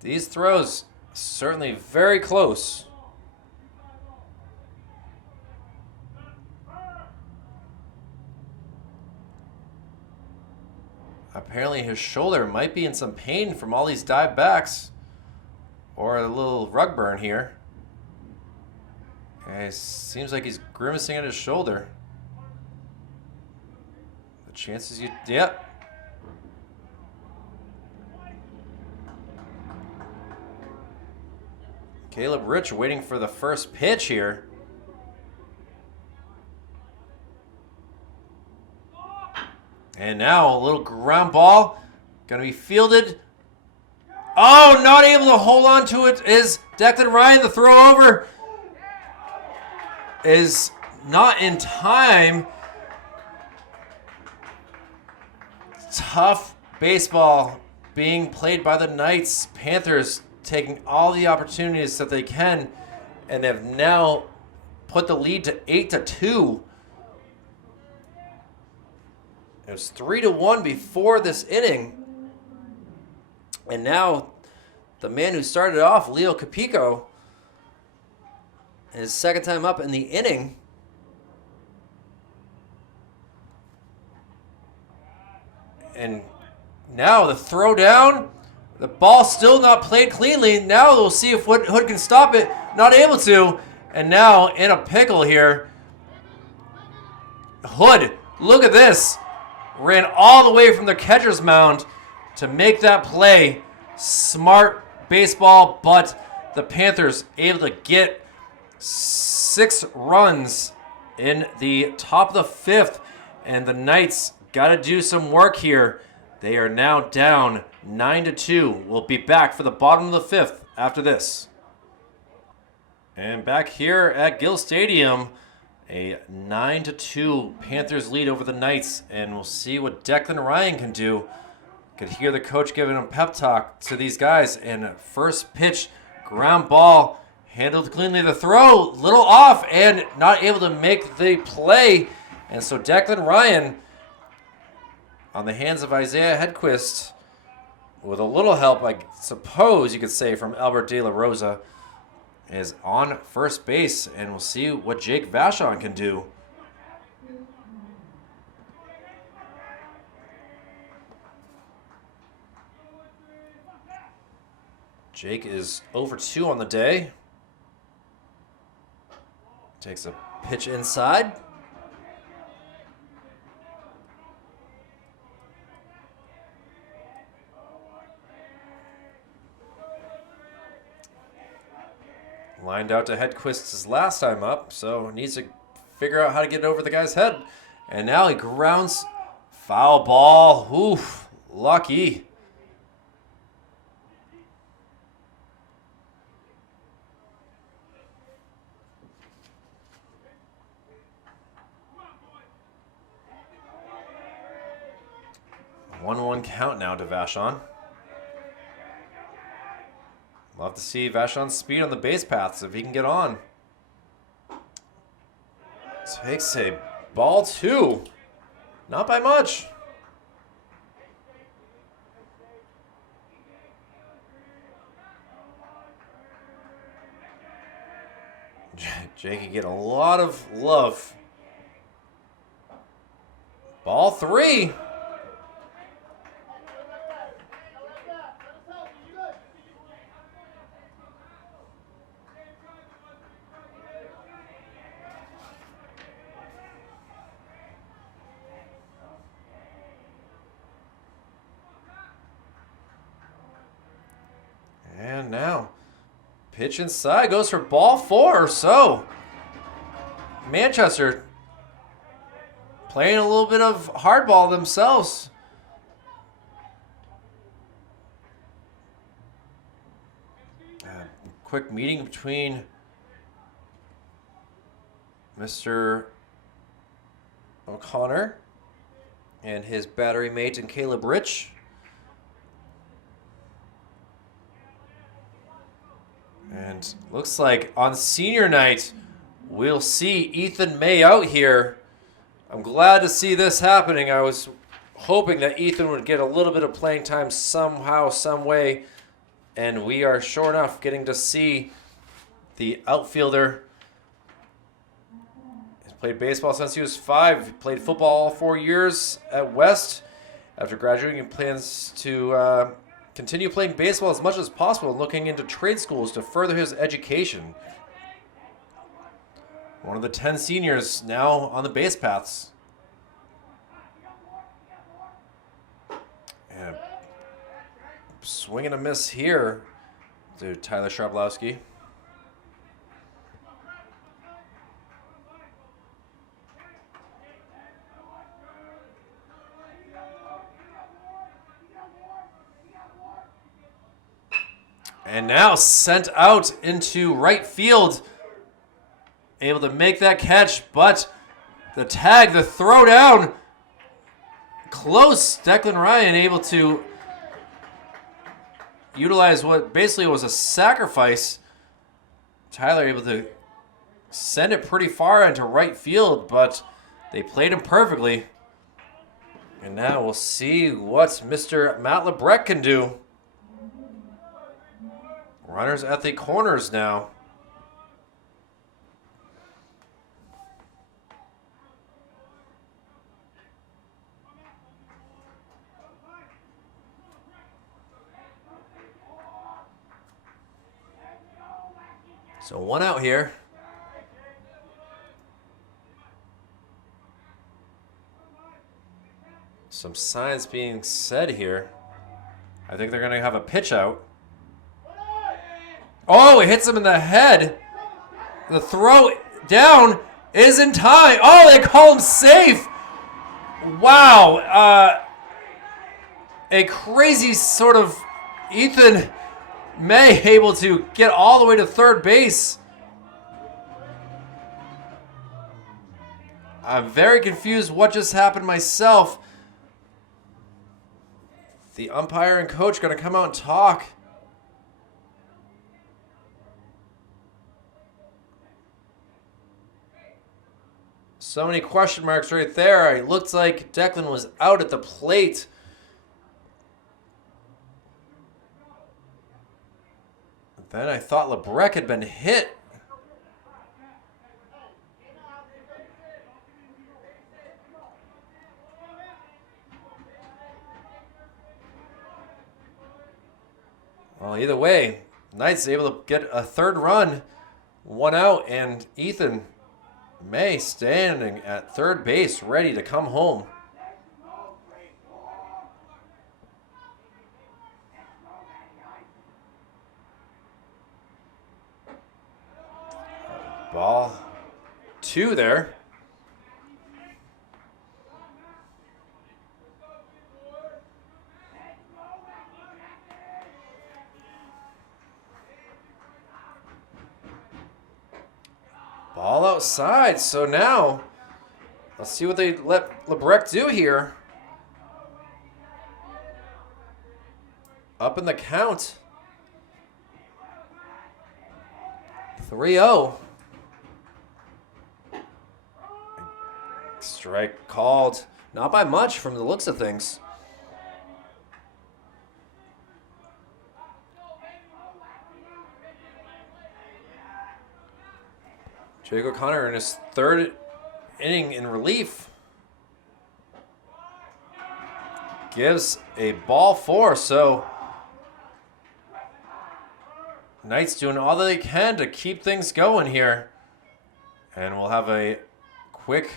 These throws certainly very close. Apparently his shoulder might be in some pain from all these dive backs. Or a little rug burn here. And it seems like he's grimacing at his shoulder. The chances yep. Caleb Rich waiting for the first pitch here. And now a little ground ball. Gonna be fielded. Oh, not able to hold on to it is Declan Ryan. The throw over is not in time. Tough baseball being played by the Knights. Panthers taking all the opportunities that they can and have now put the lead to 8-2. It was 3-1 before this inning. And now the man who started off, Leo Capico, his second time up in the inning. And now the throw down. The ball still not played cleanly. Now we'll see if Hood can stop it. Not able to. And now in a pickle here. Hood, look at this. Ran all the way from the catcher's mound to make that play. Smart baseball, but the Panthers able to get 6 runs in the top of the 5th, and the Knights got to do some work here. They are now down 9-2. We'll be back for the bottom of the 5th after this. And back here at Gill Stadium, a 9-2 Panthers lead over the Knights, and we'll see what Declan Ryan can do. Could hear the coach giving a pep talk to these guys. And first pitch, ground ball, handled cleanly. The throw, little off, and not able to make the play. And so Declan Ryan, on the hands of Isaiah Hedquist, with a little help, I suppose you could say, from Albert De La Rosa, is on first base. And we'll see what Jake Vachon can do. Jake is over 2 on the day. Takes a pitch inside. Lined out to Hedquist's last time up, so needs to figure out how to get it over the guy's head. And now he grounds. Foul ball. Oof, lucky. 1-1 count now to Vashon. Love to see Vashon's speed on the base paths if he can get on. Takes a ball 2. Not by much. Jake can get a lot of love. Ball 3. And now, pitch inside, goes for ball 4. So, Manchester playing a little bit of hardball themselves. Quick meeting between Mr. O'Connor and his battery mate and Caleb Rich. And looks like on senior night, we'll see Ethan May out here. I'm glad to see this happening. I was hoping that Ethan would get a little bit of playing time somehow, some way. And we are sure enough getting to see the outfielder. He's played baseball since he was 5. He played football all 4 years at West. After graduating, he plans to continue playing baseball as much as possible and looking into trade schools to further his education. One of the 10 seniors now on the base paths. And swing and a miss here to Tyler Sharblowski. And now sent out into right field. Able to make that catch, but the tag, the throw down, close. Declan Ryan able to utilize what basically was a sacrifice. Tyler able to send it pretty far into right field, but they played him perfectly. And now we'll see what Mr. Matt Lebrecht can do. Runners at the corners now. So 1 out here. Some signs being said here. I think they're going to have a pitch out. Oh, it hits him in the head. The throw down is in time. Oh, they call him safe. Wow. A crazy sort of Ethan May able to get all the way to third base. I'm very confused what just happened myself. The umpire and coach going to come out and talk. So many question marks right there. It looked like Declan was out at the plate. Then I thought Lebrecht had been hit. Well, either way, Knights able to get a third run, 1 out, and Ethan May standing at third base, ready to come home. Ball 2 there. Ball outside. So now, let's see what they let Lebrecht do here. up in the count. 3-0. Strike called. Not by much from the looks of things. Jake O'Connor in his third inning in relief gives a ball 4, so Knights doing all that they can to keep things going here. And we'll have a quick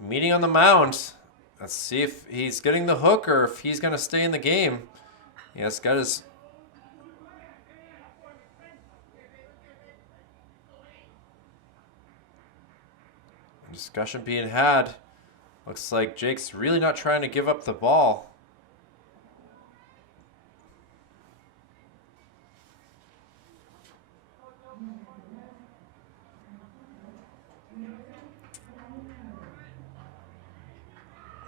meeting on the mound. Let's see if he's getting the hook or if he's going to stay in the game. Yes, got his discussion being had. Looks like Jake's really not trying to give up the ball.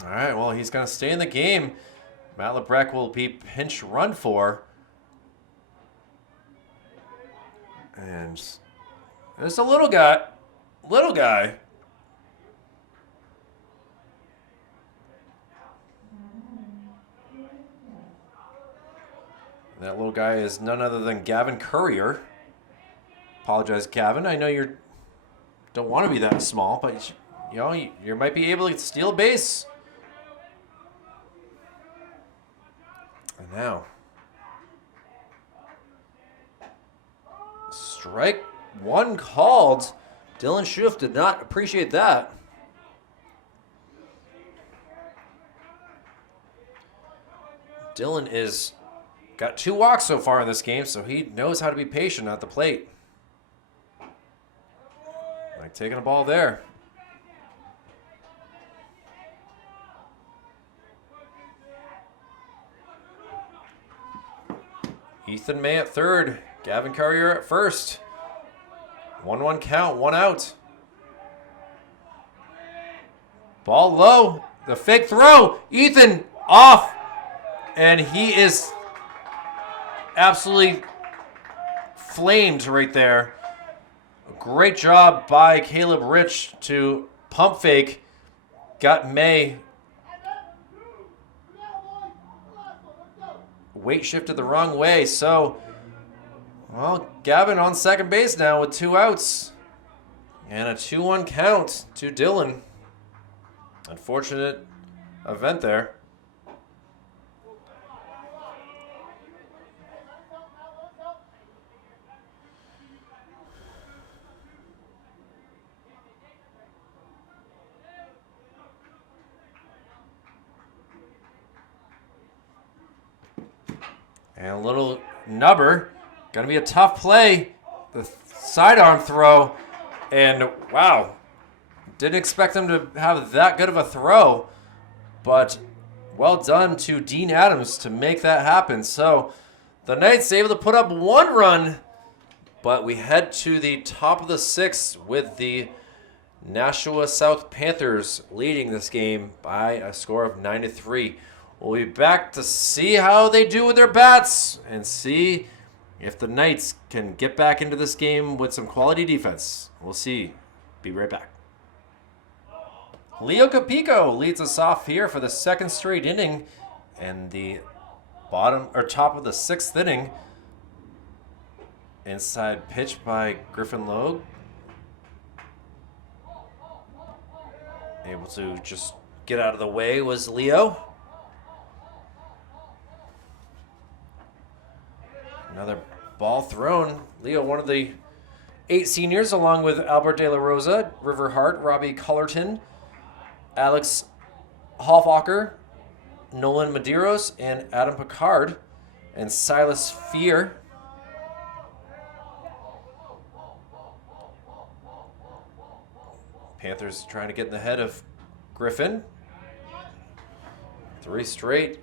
All right, well, he's going to stay in the game. Matt LeBrecq will be pinch run for. And there's a little guy. That little guy is none other than Gavin Courier. Apologize, Gavin. I know you don't want to be that small, but you know you might be able to steal a base. And now, strike one called. Dylan Schuff did not appreciate that. Dylan is got 2 walks so far in this game, so he knows how to be patient at the plate. Like taking a ball there. Ethan May at third. Gavin Courier at first. 1-1 count, 1 out. Ball low. The fake throw. Ethan off. And he is absolutely flamed right there. Great job by Caleb Rich to pump fake. Got May. Weight shifted the wrong way. So, well, Gavin on second base now with 2 outs. And a 2-1 count to Dylan. Unfortunate event there. And a little nubber. Going to be a tough play. The sidearm throw. And wow. Didn't expect him to have that good of a throw. But well done to Dean Adams to make that happen. So the Knights able to put up 1 run. But we head to the top of the 6th with the Nashua South Panthers leading this game by a score of 9-3. We'll be back to see how they do with their bats and see if the Knights can get back into this game with some quality defense. We'll see. Be right back. Leo Capico leads us off here for the 2nd straight inning and the top of the 6th inning. Inside pitch by Griffin Logue. Able to just get out of the way was Leo. Another ball thrown. Leo, one of the 8 seniors, along with Albert De La Rosa, River Hart, Robbie Cullerton, Alex Hoffacher, Nolan Medeiros, and Adam Picard, and Silas Fear. Panthers trying to get in the head of Griffin. 3 straight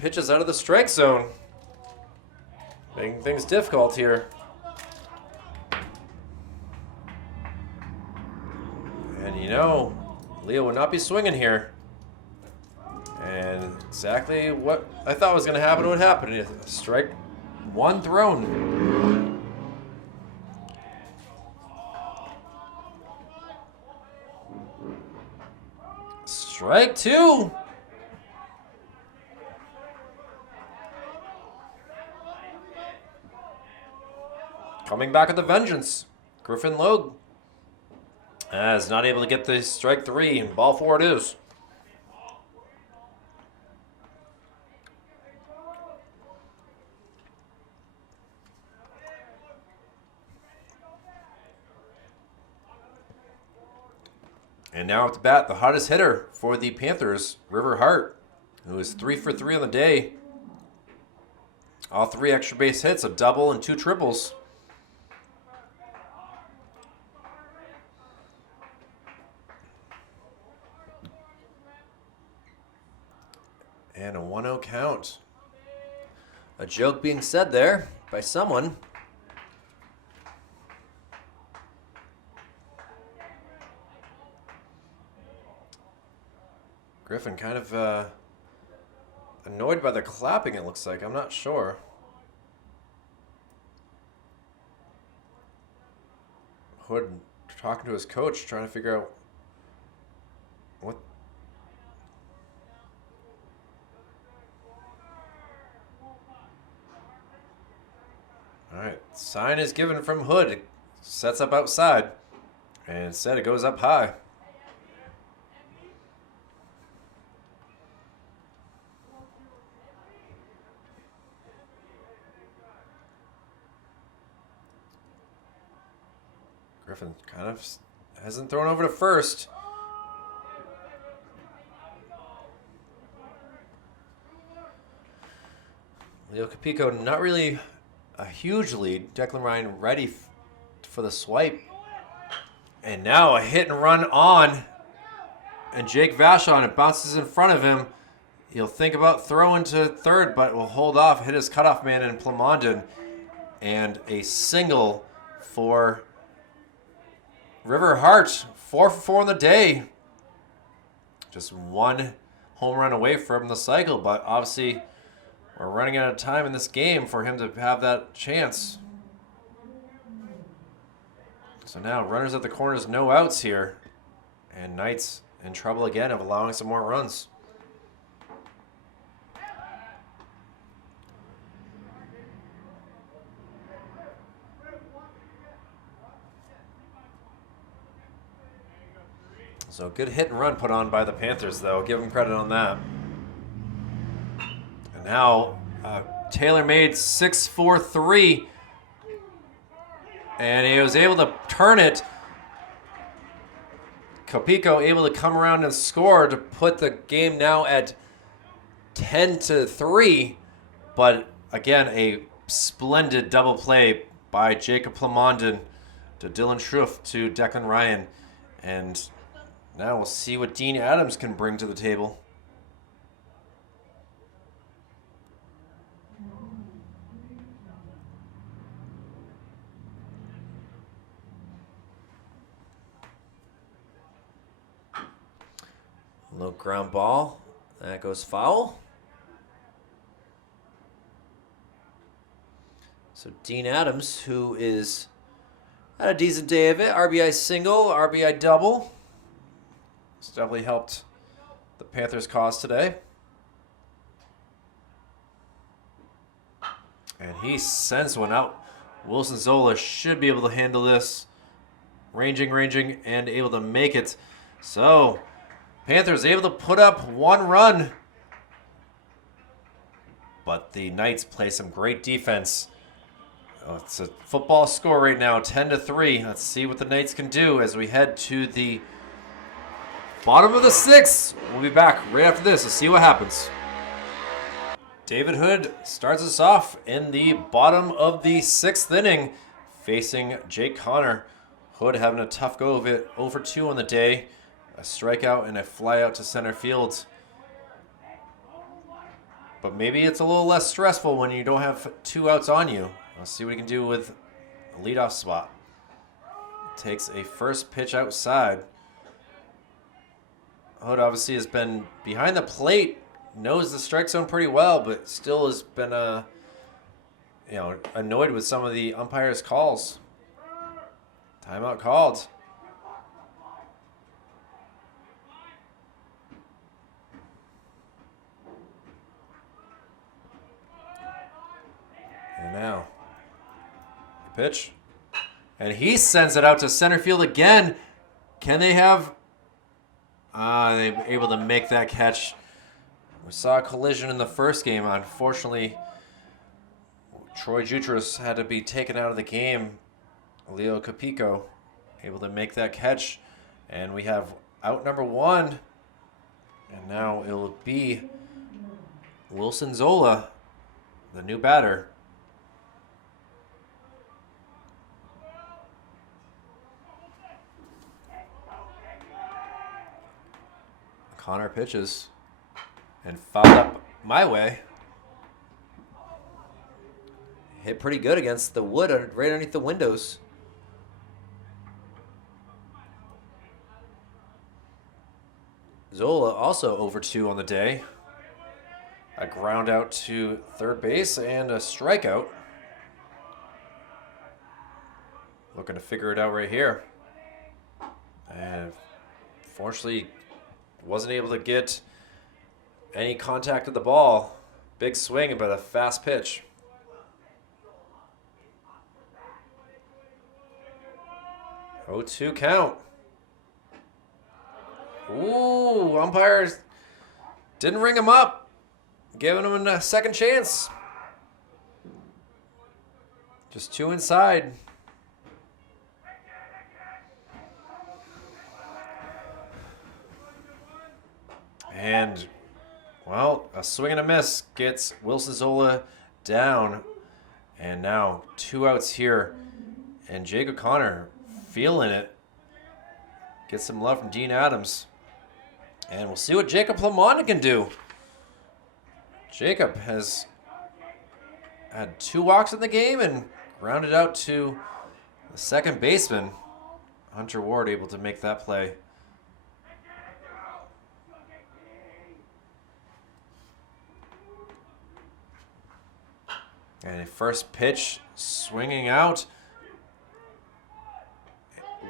pitches out of the strike zone. Making things difficult here. And you know, Leo would not be swinging here. And And exactly what I thought was going to happen would happen. Strike one thrown. Strike two. Coming back with a vengeance. Griffin Logue is not able to get the strike three. Ball four it is. And now at the bat, the hottest hitter for the Panthers, River Hart, who is 3 for 3 on the day. All 3 extra base hits, a double and 2 triples. And a 1-0 count. A joke being said there by someone. Griffin kind of annoyed by the clapping, it looks like. I'm not sure. Hood talking to his coach, trying to figure out what. All right, sign is given from Hood. It sets up outside, and instead it goes up high. Griffin kind of hasn't thrown over to first. Leo Capico, not really a huge lead. Declan Ryan ready for the swipe. And now a hit and run on. And Jake Vachon, it bounces in front of him. He'll think about throwing to third, but will hold off, hit his cutoff man in Plamondon. And a single for River Hart, 4 for 4 on the day. Just one home run away from the cycle, but obviously we're running out of time in this game for him to have that chance. So now runners at the corners, no outs here. And Knights in trouble again of allowing some more runs. So good hit and run put on by the Panthers, though. Give them credit on that. And now tailor-made 6-4-3. And he was able to turn it. Capico able to come around and score to put the game now at 10-3. But again, a splendid double play by Jacob Plamondon to Dylan Schruff to Declan Ryan. And now we'll see what Dean Adams can bring to the table. Low ground ball. That goes foul. So Dean Adams, who is had a decent day of it. RBI single, RBI double. It's definitely helped the Panthers' cause today. And he sends one out. Wilson Zola should be able to handle this. Ranging, and able to make it. So, Panthers able to put up one run. But the Knights play some great defense. Oh, it's a football score right now, 10-3. Let's see what the Knights can do as we head to the bottom of the sixth. We'll be back right after this. Let's see what happens. David Hood starts us off in the bottom of the sixth inning, facing Jake Connor. Hood having a tough go of it, 0 for 2 on the day. A strikeout and a fly out to center field. But maybe it's a little less stressful when you don't have 2 outs on you. Let's see what he can do with a leadoff spot. Takes a first pitch outside. Hood obviously has been behind the plate knows the strike zone pretty well, but still has been annoyed with some of the umpires' calls. Timeout called. And now, pitch. And he sends it out to center field again. Can they have... they're able to make that catch. We saw a collision in the first game. Unfortunately, Troy Jutras had to be taken out of the game. Leo Capico able to make that catch. And we have out number 1. And now it will be Wilson Zola, the new batter. Connor pitches and fouled up my way. Hit pretty good against the wood right underneath the windows. Zola also over 2 on the day. A ground out to third base and a strikeout. Looking to figure it out right here. And fortunately, wasn't able to get any contact with the ball. Big swing, but a fast pitch. Oh, 2 count. Ooh, umpires didn't ring him up, giving him a second chance. Just 2 inside. And, well, a swing and a miss gets Wilson Zola down. And now 2 outs here. And Jake O'Connor feeling it. Gets some love from Dean Adams. And we'll see what Jacob Lamonda can do. Jacob has had 2 walks in the game and grounded out to the second baseman. Hunter Ward able to make that play. And a first pitch swinging out.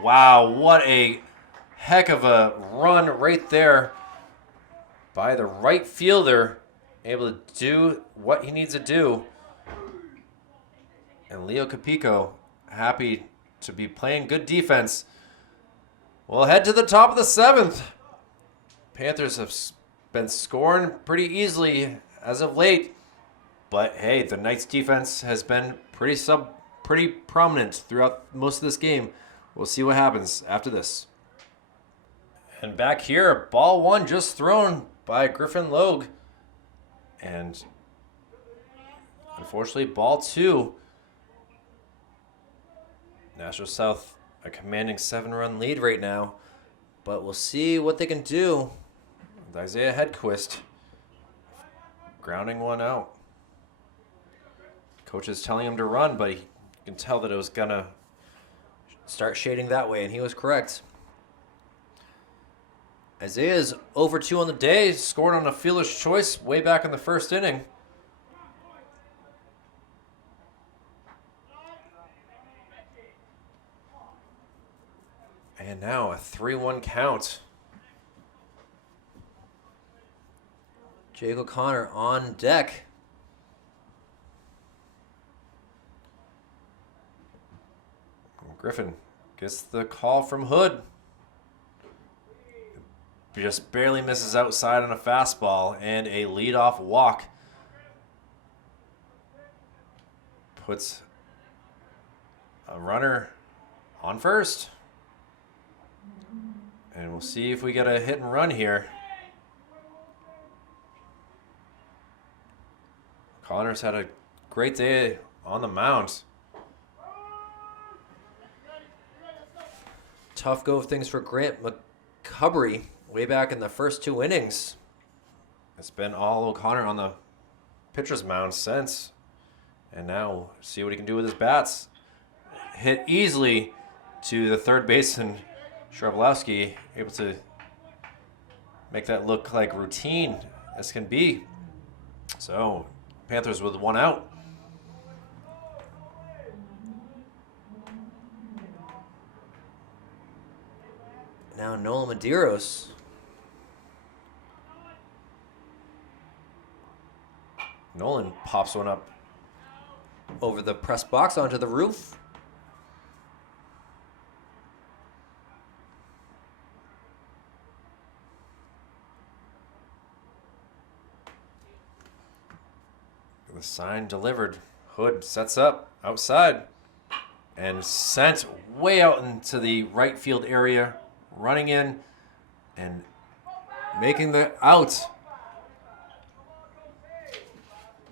Wow, what a heck of a run right there by the right fielder. Able to do what he needs to do. And Leo Capico happy to be playing good defense. We'll head to the top of the 7th. Panthers have been scoring pretty easily as of late. But hey, the Knights defense has been pretty prominent throughout most of this game. We'll see what happens after this. And back here, ball 1 just thrown by Griffin Logue. And unfortunately, ball 2. Nashua South a commanding 7-run lead right now. But we'll see what they can do with Isaiah Hedquist grounding 1 out. Coach is telling him to run, but you can tell that it was going to start shading that way, and he was correct. Isaiah's over 2 on the day, scored on a fielder's choice way back in the first inning. And now a 3-1 count. Jake O'Connor on deck. Griffin gets the call from Hood. Just barely misses outside on a fastball and a leadoff walk. Puts a runner on first. And we'll see if we get a hit and run here. Connor's had a great day on the mound. Tough go of things for Grant McCubbery way back in the first 2 innings. It's been all O'Connor on the pitcher's mound since. And now see what he can do with his bats. Hit easily to the third baseman, Shrabowski, able to make that look like routine as can be. So Panthers with 1 out. Now Nolan Medeiros. Nolan pops one up Over the press box onto the roof. The sign delivered. Hood sets up outside and sent way out into the right field area, running in and making the out.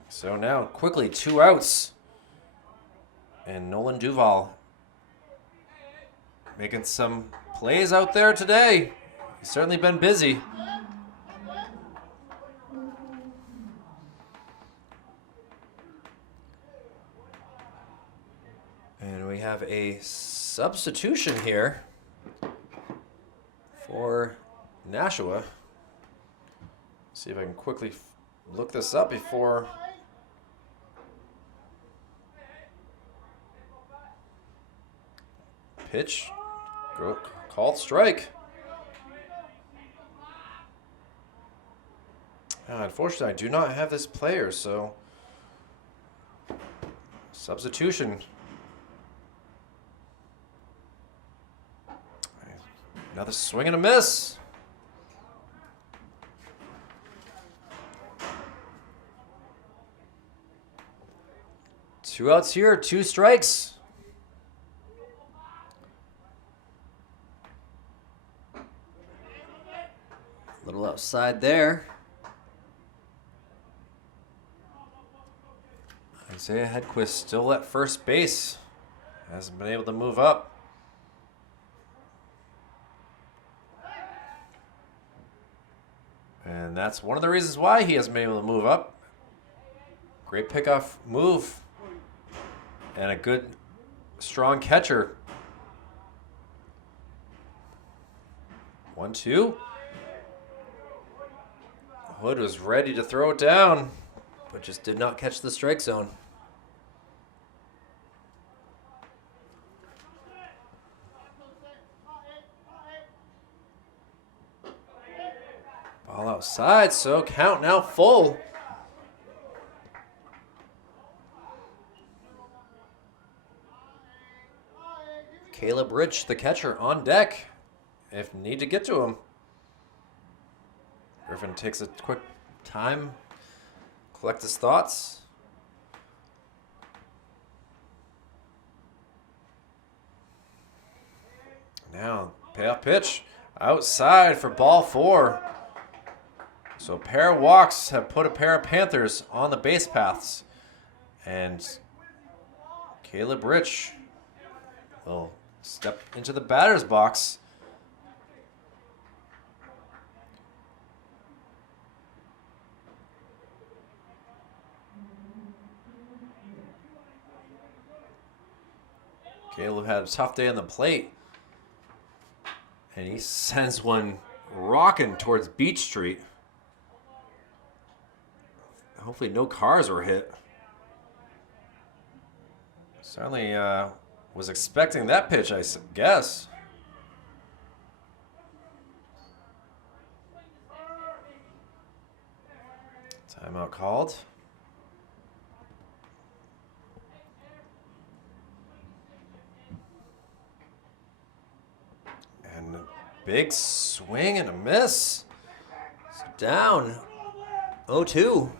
So now quickly 2 outs. And Nolan Duval making some plays out there today. He's certainly been busy. And we have a substitution here for Nashua. See if I can quickly look this up before. Pitch. Called strike. Unfortunately, I do not have this player, so substitution. Another swing and a miss. Two outs here, 2 strikes. A little outside there. Isaiah Hedquist still at first base. Hasn't been able to move up. And that's one of the reasons why he hasn't been able to move up. Great pickoff move. And a good, strong catcher. 1-2. Hood was ready to throw it down, But just did not catch the strike zone. ball outside, so count now full. Caleb Rich, the catcher, on deck if need to get to him. Griffin takes a quick time, collect his thoughts. Now, payoff pitch outside for ball 4. So a pair of walks have put a pair of Panthers on the base paths. And Caleb Rich will step into the batter's box. Caleb had a tough day on the plate. And he sends one rocking towards Beach Street. Hopefully no cars were hit. Certainly was expecting that pitch, I guess. Timeout called. And a big swing and a miss. It's down 0-2.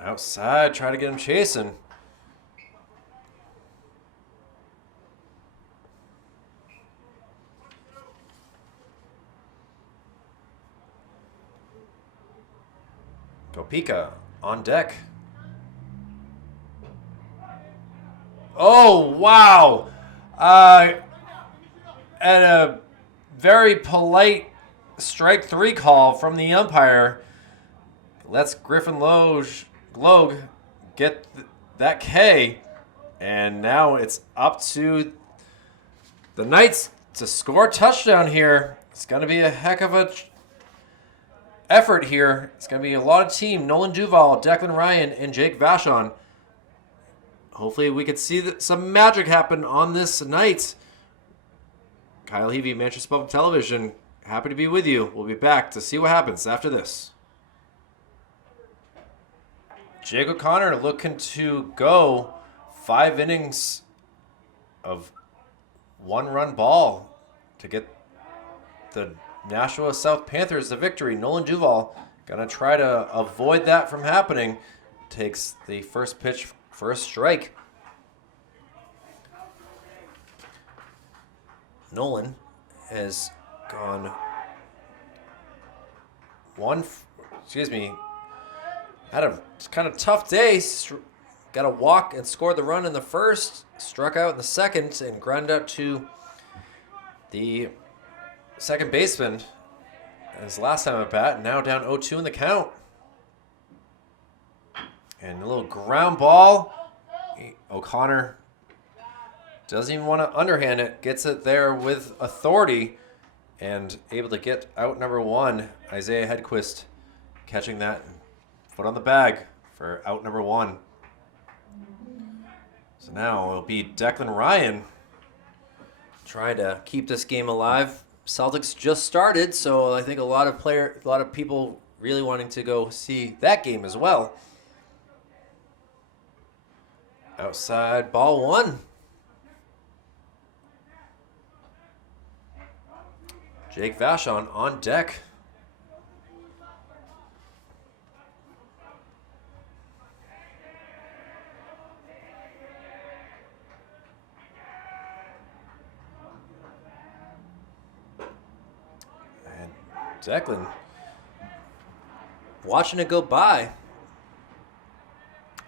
Outside, try to get him chasing. Topeka on deck. Oh, wow. And a very polite strike 3 call from the umpire. Let's Griffin Logue get that K. And now it's up to the Knights to score a touchdown here. It's going to be a heck of a effort here. It's going to be a lot of team. Nolan Duval, Declan Ryan, and Jake Vachon. Hopefully we could see some magic happen on this night. Kyle Heavey, Manchester Public Television. Happy to be with you. We'll be back to see what happens after this. Jake O'Connor looking to go 5 innings of 1-run ball to get the Nashua South Panthers the victory. Nolan Duval going to try to avoid that from happening. Takes the first pitch for a strike. Nolan has gone had a kind of tough day. Got a walk and scored the run in the first, struck out in the second, and grounded out to the second baseman his last time at bat. Now down 0-2 in the count. And a little ground ball. O'Connor doesn't even want to underhand it. Gets it there with authority and able to get out number 1. Isaiah Hedquist catching that foot on the bag for out number 1. So now it'll be Declan Ryan trying to keep this game alive. Celtics just started, so I think a lot of people really wanting to go see that game as well. Outside ball 1. Jake Vachon on deck. And Declan Watching it go by.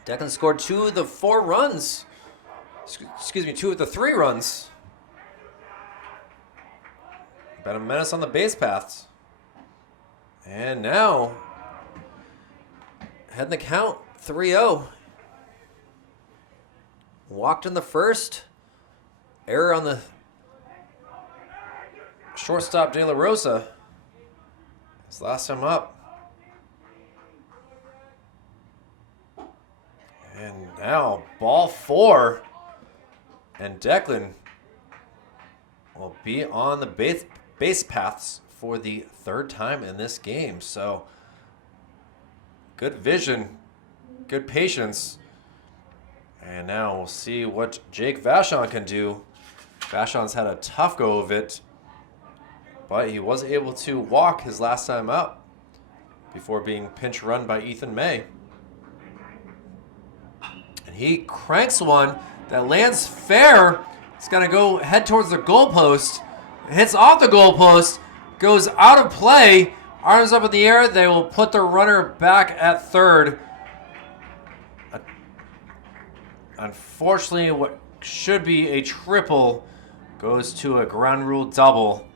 Declan scored 2 of the 4 runs. 2 of the 3 runs. Been a menace on the base paths. And now, heading the count, 3-0. Walked in the first. Error on the shortstop De La Rosa. His last time up. And now, ball 4. And Declan will be on the base paths for the 3rd time in this game. So, good vision, good patience. And now we'll see what Jake Vachon can do. Vachon's had a tough go of it, but he was able to walk his last time up before being pinch run by Ethan May. And he cranks one that lands fair. It's going to go head towards the goalpost. It hits off the goalpost, goes out of play, arms up in the air. They will put the runner back at third. Unfortunately, what should be a triple goes to a ground rule double.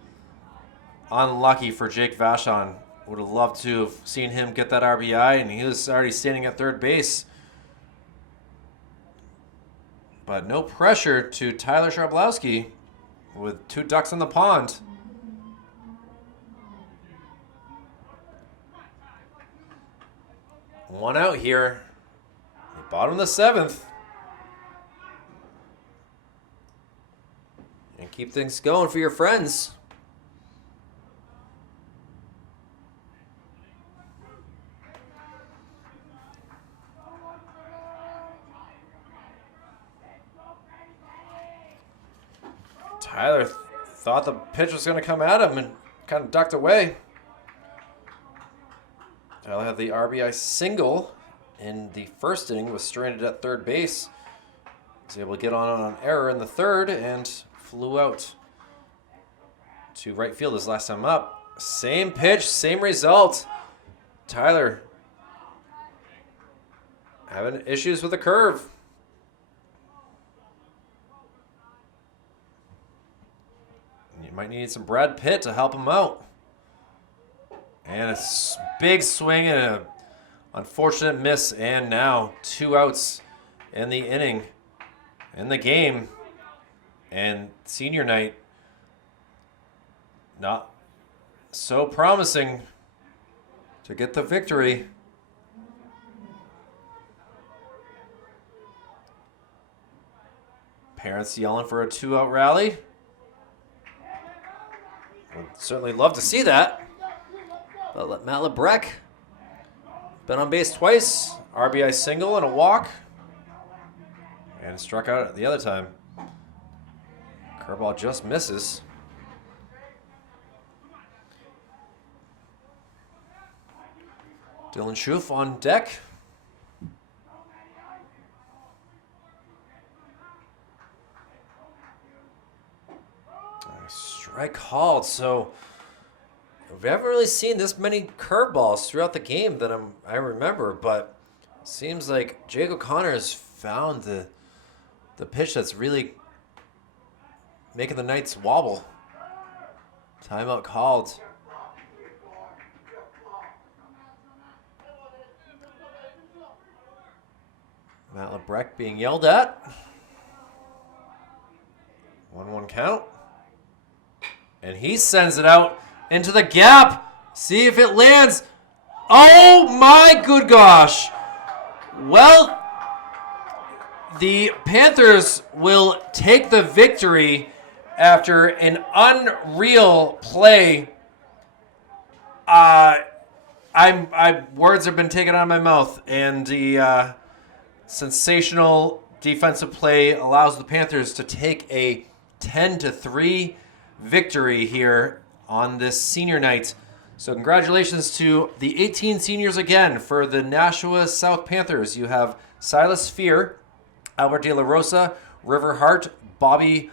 Unlucky for Jake Vachon. Would have loved to have seen him get that RBI, and he was already standing at third base. But no pressure to Tyler Sharblowski with 2 ducks in the pond. One out here. Bottom of the 7th. and keep things going for your friends. Tyler thought the pitch was going to come at him and kind of ducked away. Tyler had the RBI single in the first inning, was stranded at third base. Was able to get on an error in the third and flew out to right field his last time up. Same pitch, same result. Tyler having issues with the curve. You might need some Brad Pitt to help him out. And a big swing and an unfortunate miss. And now 2 outs in the inning in the game. And senior night, not so promising to get the victory. Parents yelling for a 2-out rally. Would certainly love to see that. But Matt Lebrecq, been on base twice, RBI single and a walk, and struck out the other time. Curveball just misses. Dylan Schoof on deck. Strike called. So we haven't really seen this many curveballs throughout the game that I remember, but seems like Jake O'Connor has found the pitch that's really making the Knights wobble. Timeout called. Matt Lebrecq being yelled at. 1-1 count. And he sends it out into the gap. See if it lands. Oh my good gosh. Well, the Panthers will take the victory after an unreal play. Words have been taken out of my mouth, and the sensational defensive play allows the Panthers to take a 10-3 victory here on this senior night. So congratulations to the 18 seniors again for the Nashua South Panthers. You have Silas Fear, Albert De La Rosa, River Hart, Bobby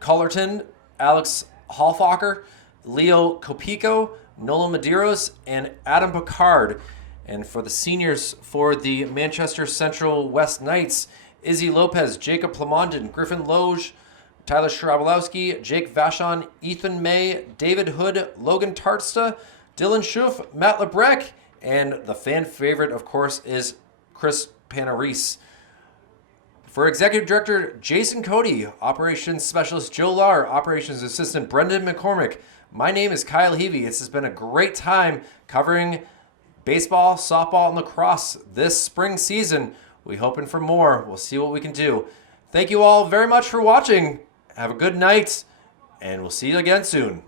Cullerton, Alex Hallfacher, Leo Copico, Nolo Medeiros, and Adam Picard. And for the seniors for the Manchester Central West Knights, Izzy Lopez, Jacob Plamondon, Griffin Loge, Tyler Schrabolowski, Jake Vachon, Ethan May, David Hood, Logan Tartsta, Dylan Schoof, Matt Lebrecq, and the fan favorite, of course, is Chris Panarese. For Executive Director Jason Cody, Operations Specialist Joe Lahr, Operations Assistant Brendan McCormick, my name is Kyle Heavey. This has been a great time covering baseball, softball, and lacrosse this spring season. We're hoping for more. We'll see what we can do. Thank you all very much for watching. Have a good night, and we'll see you again soon.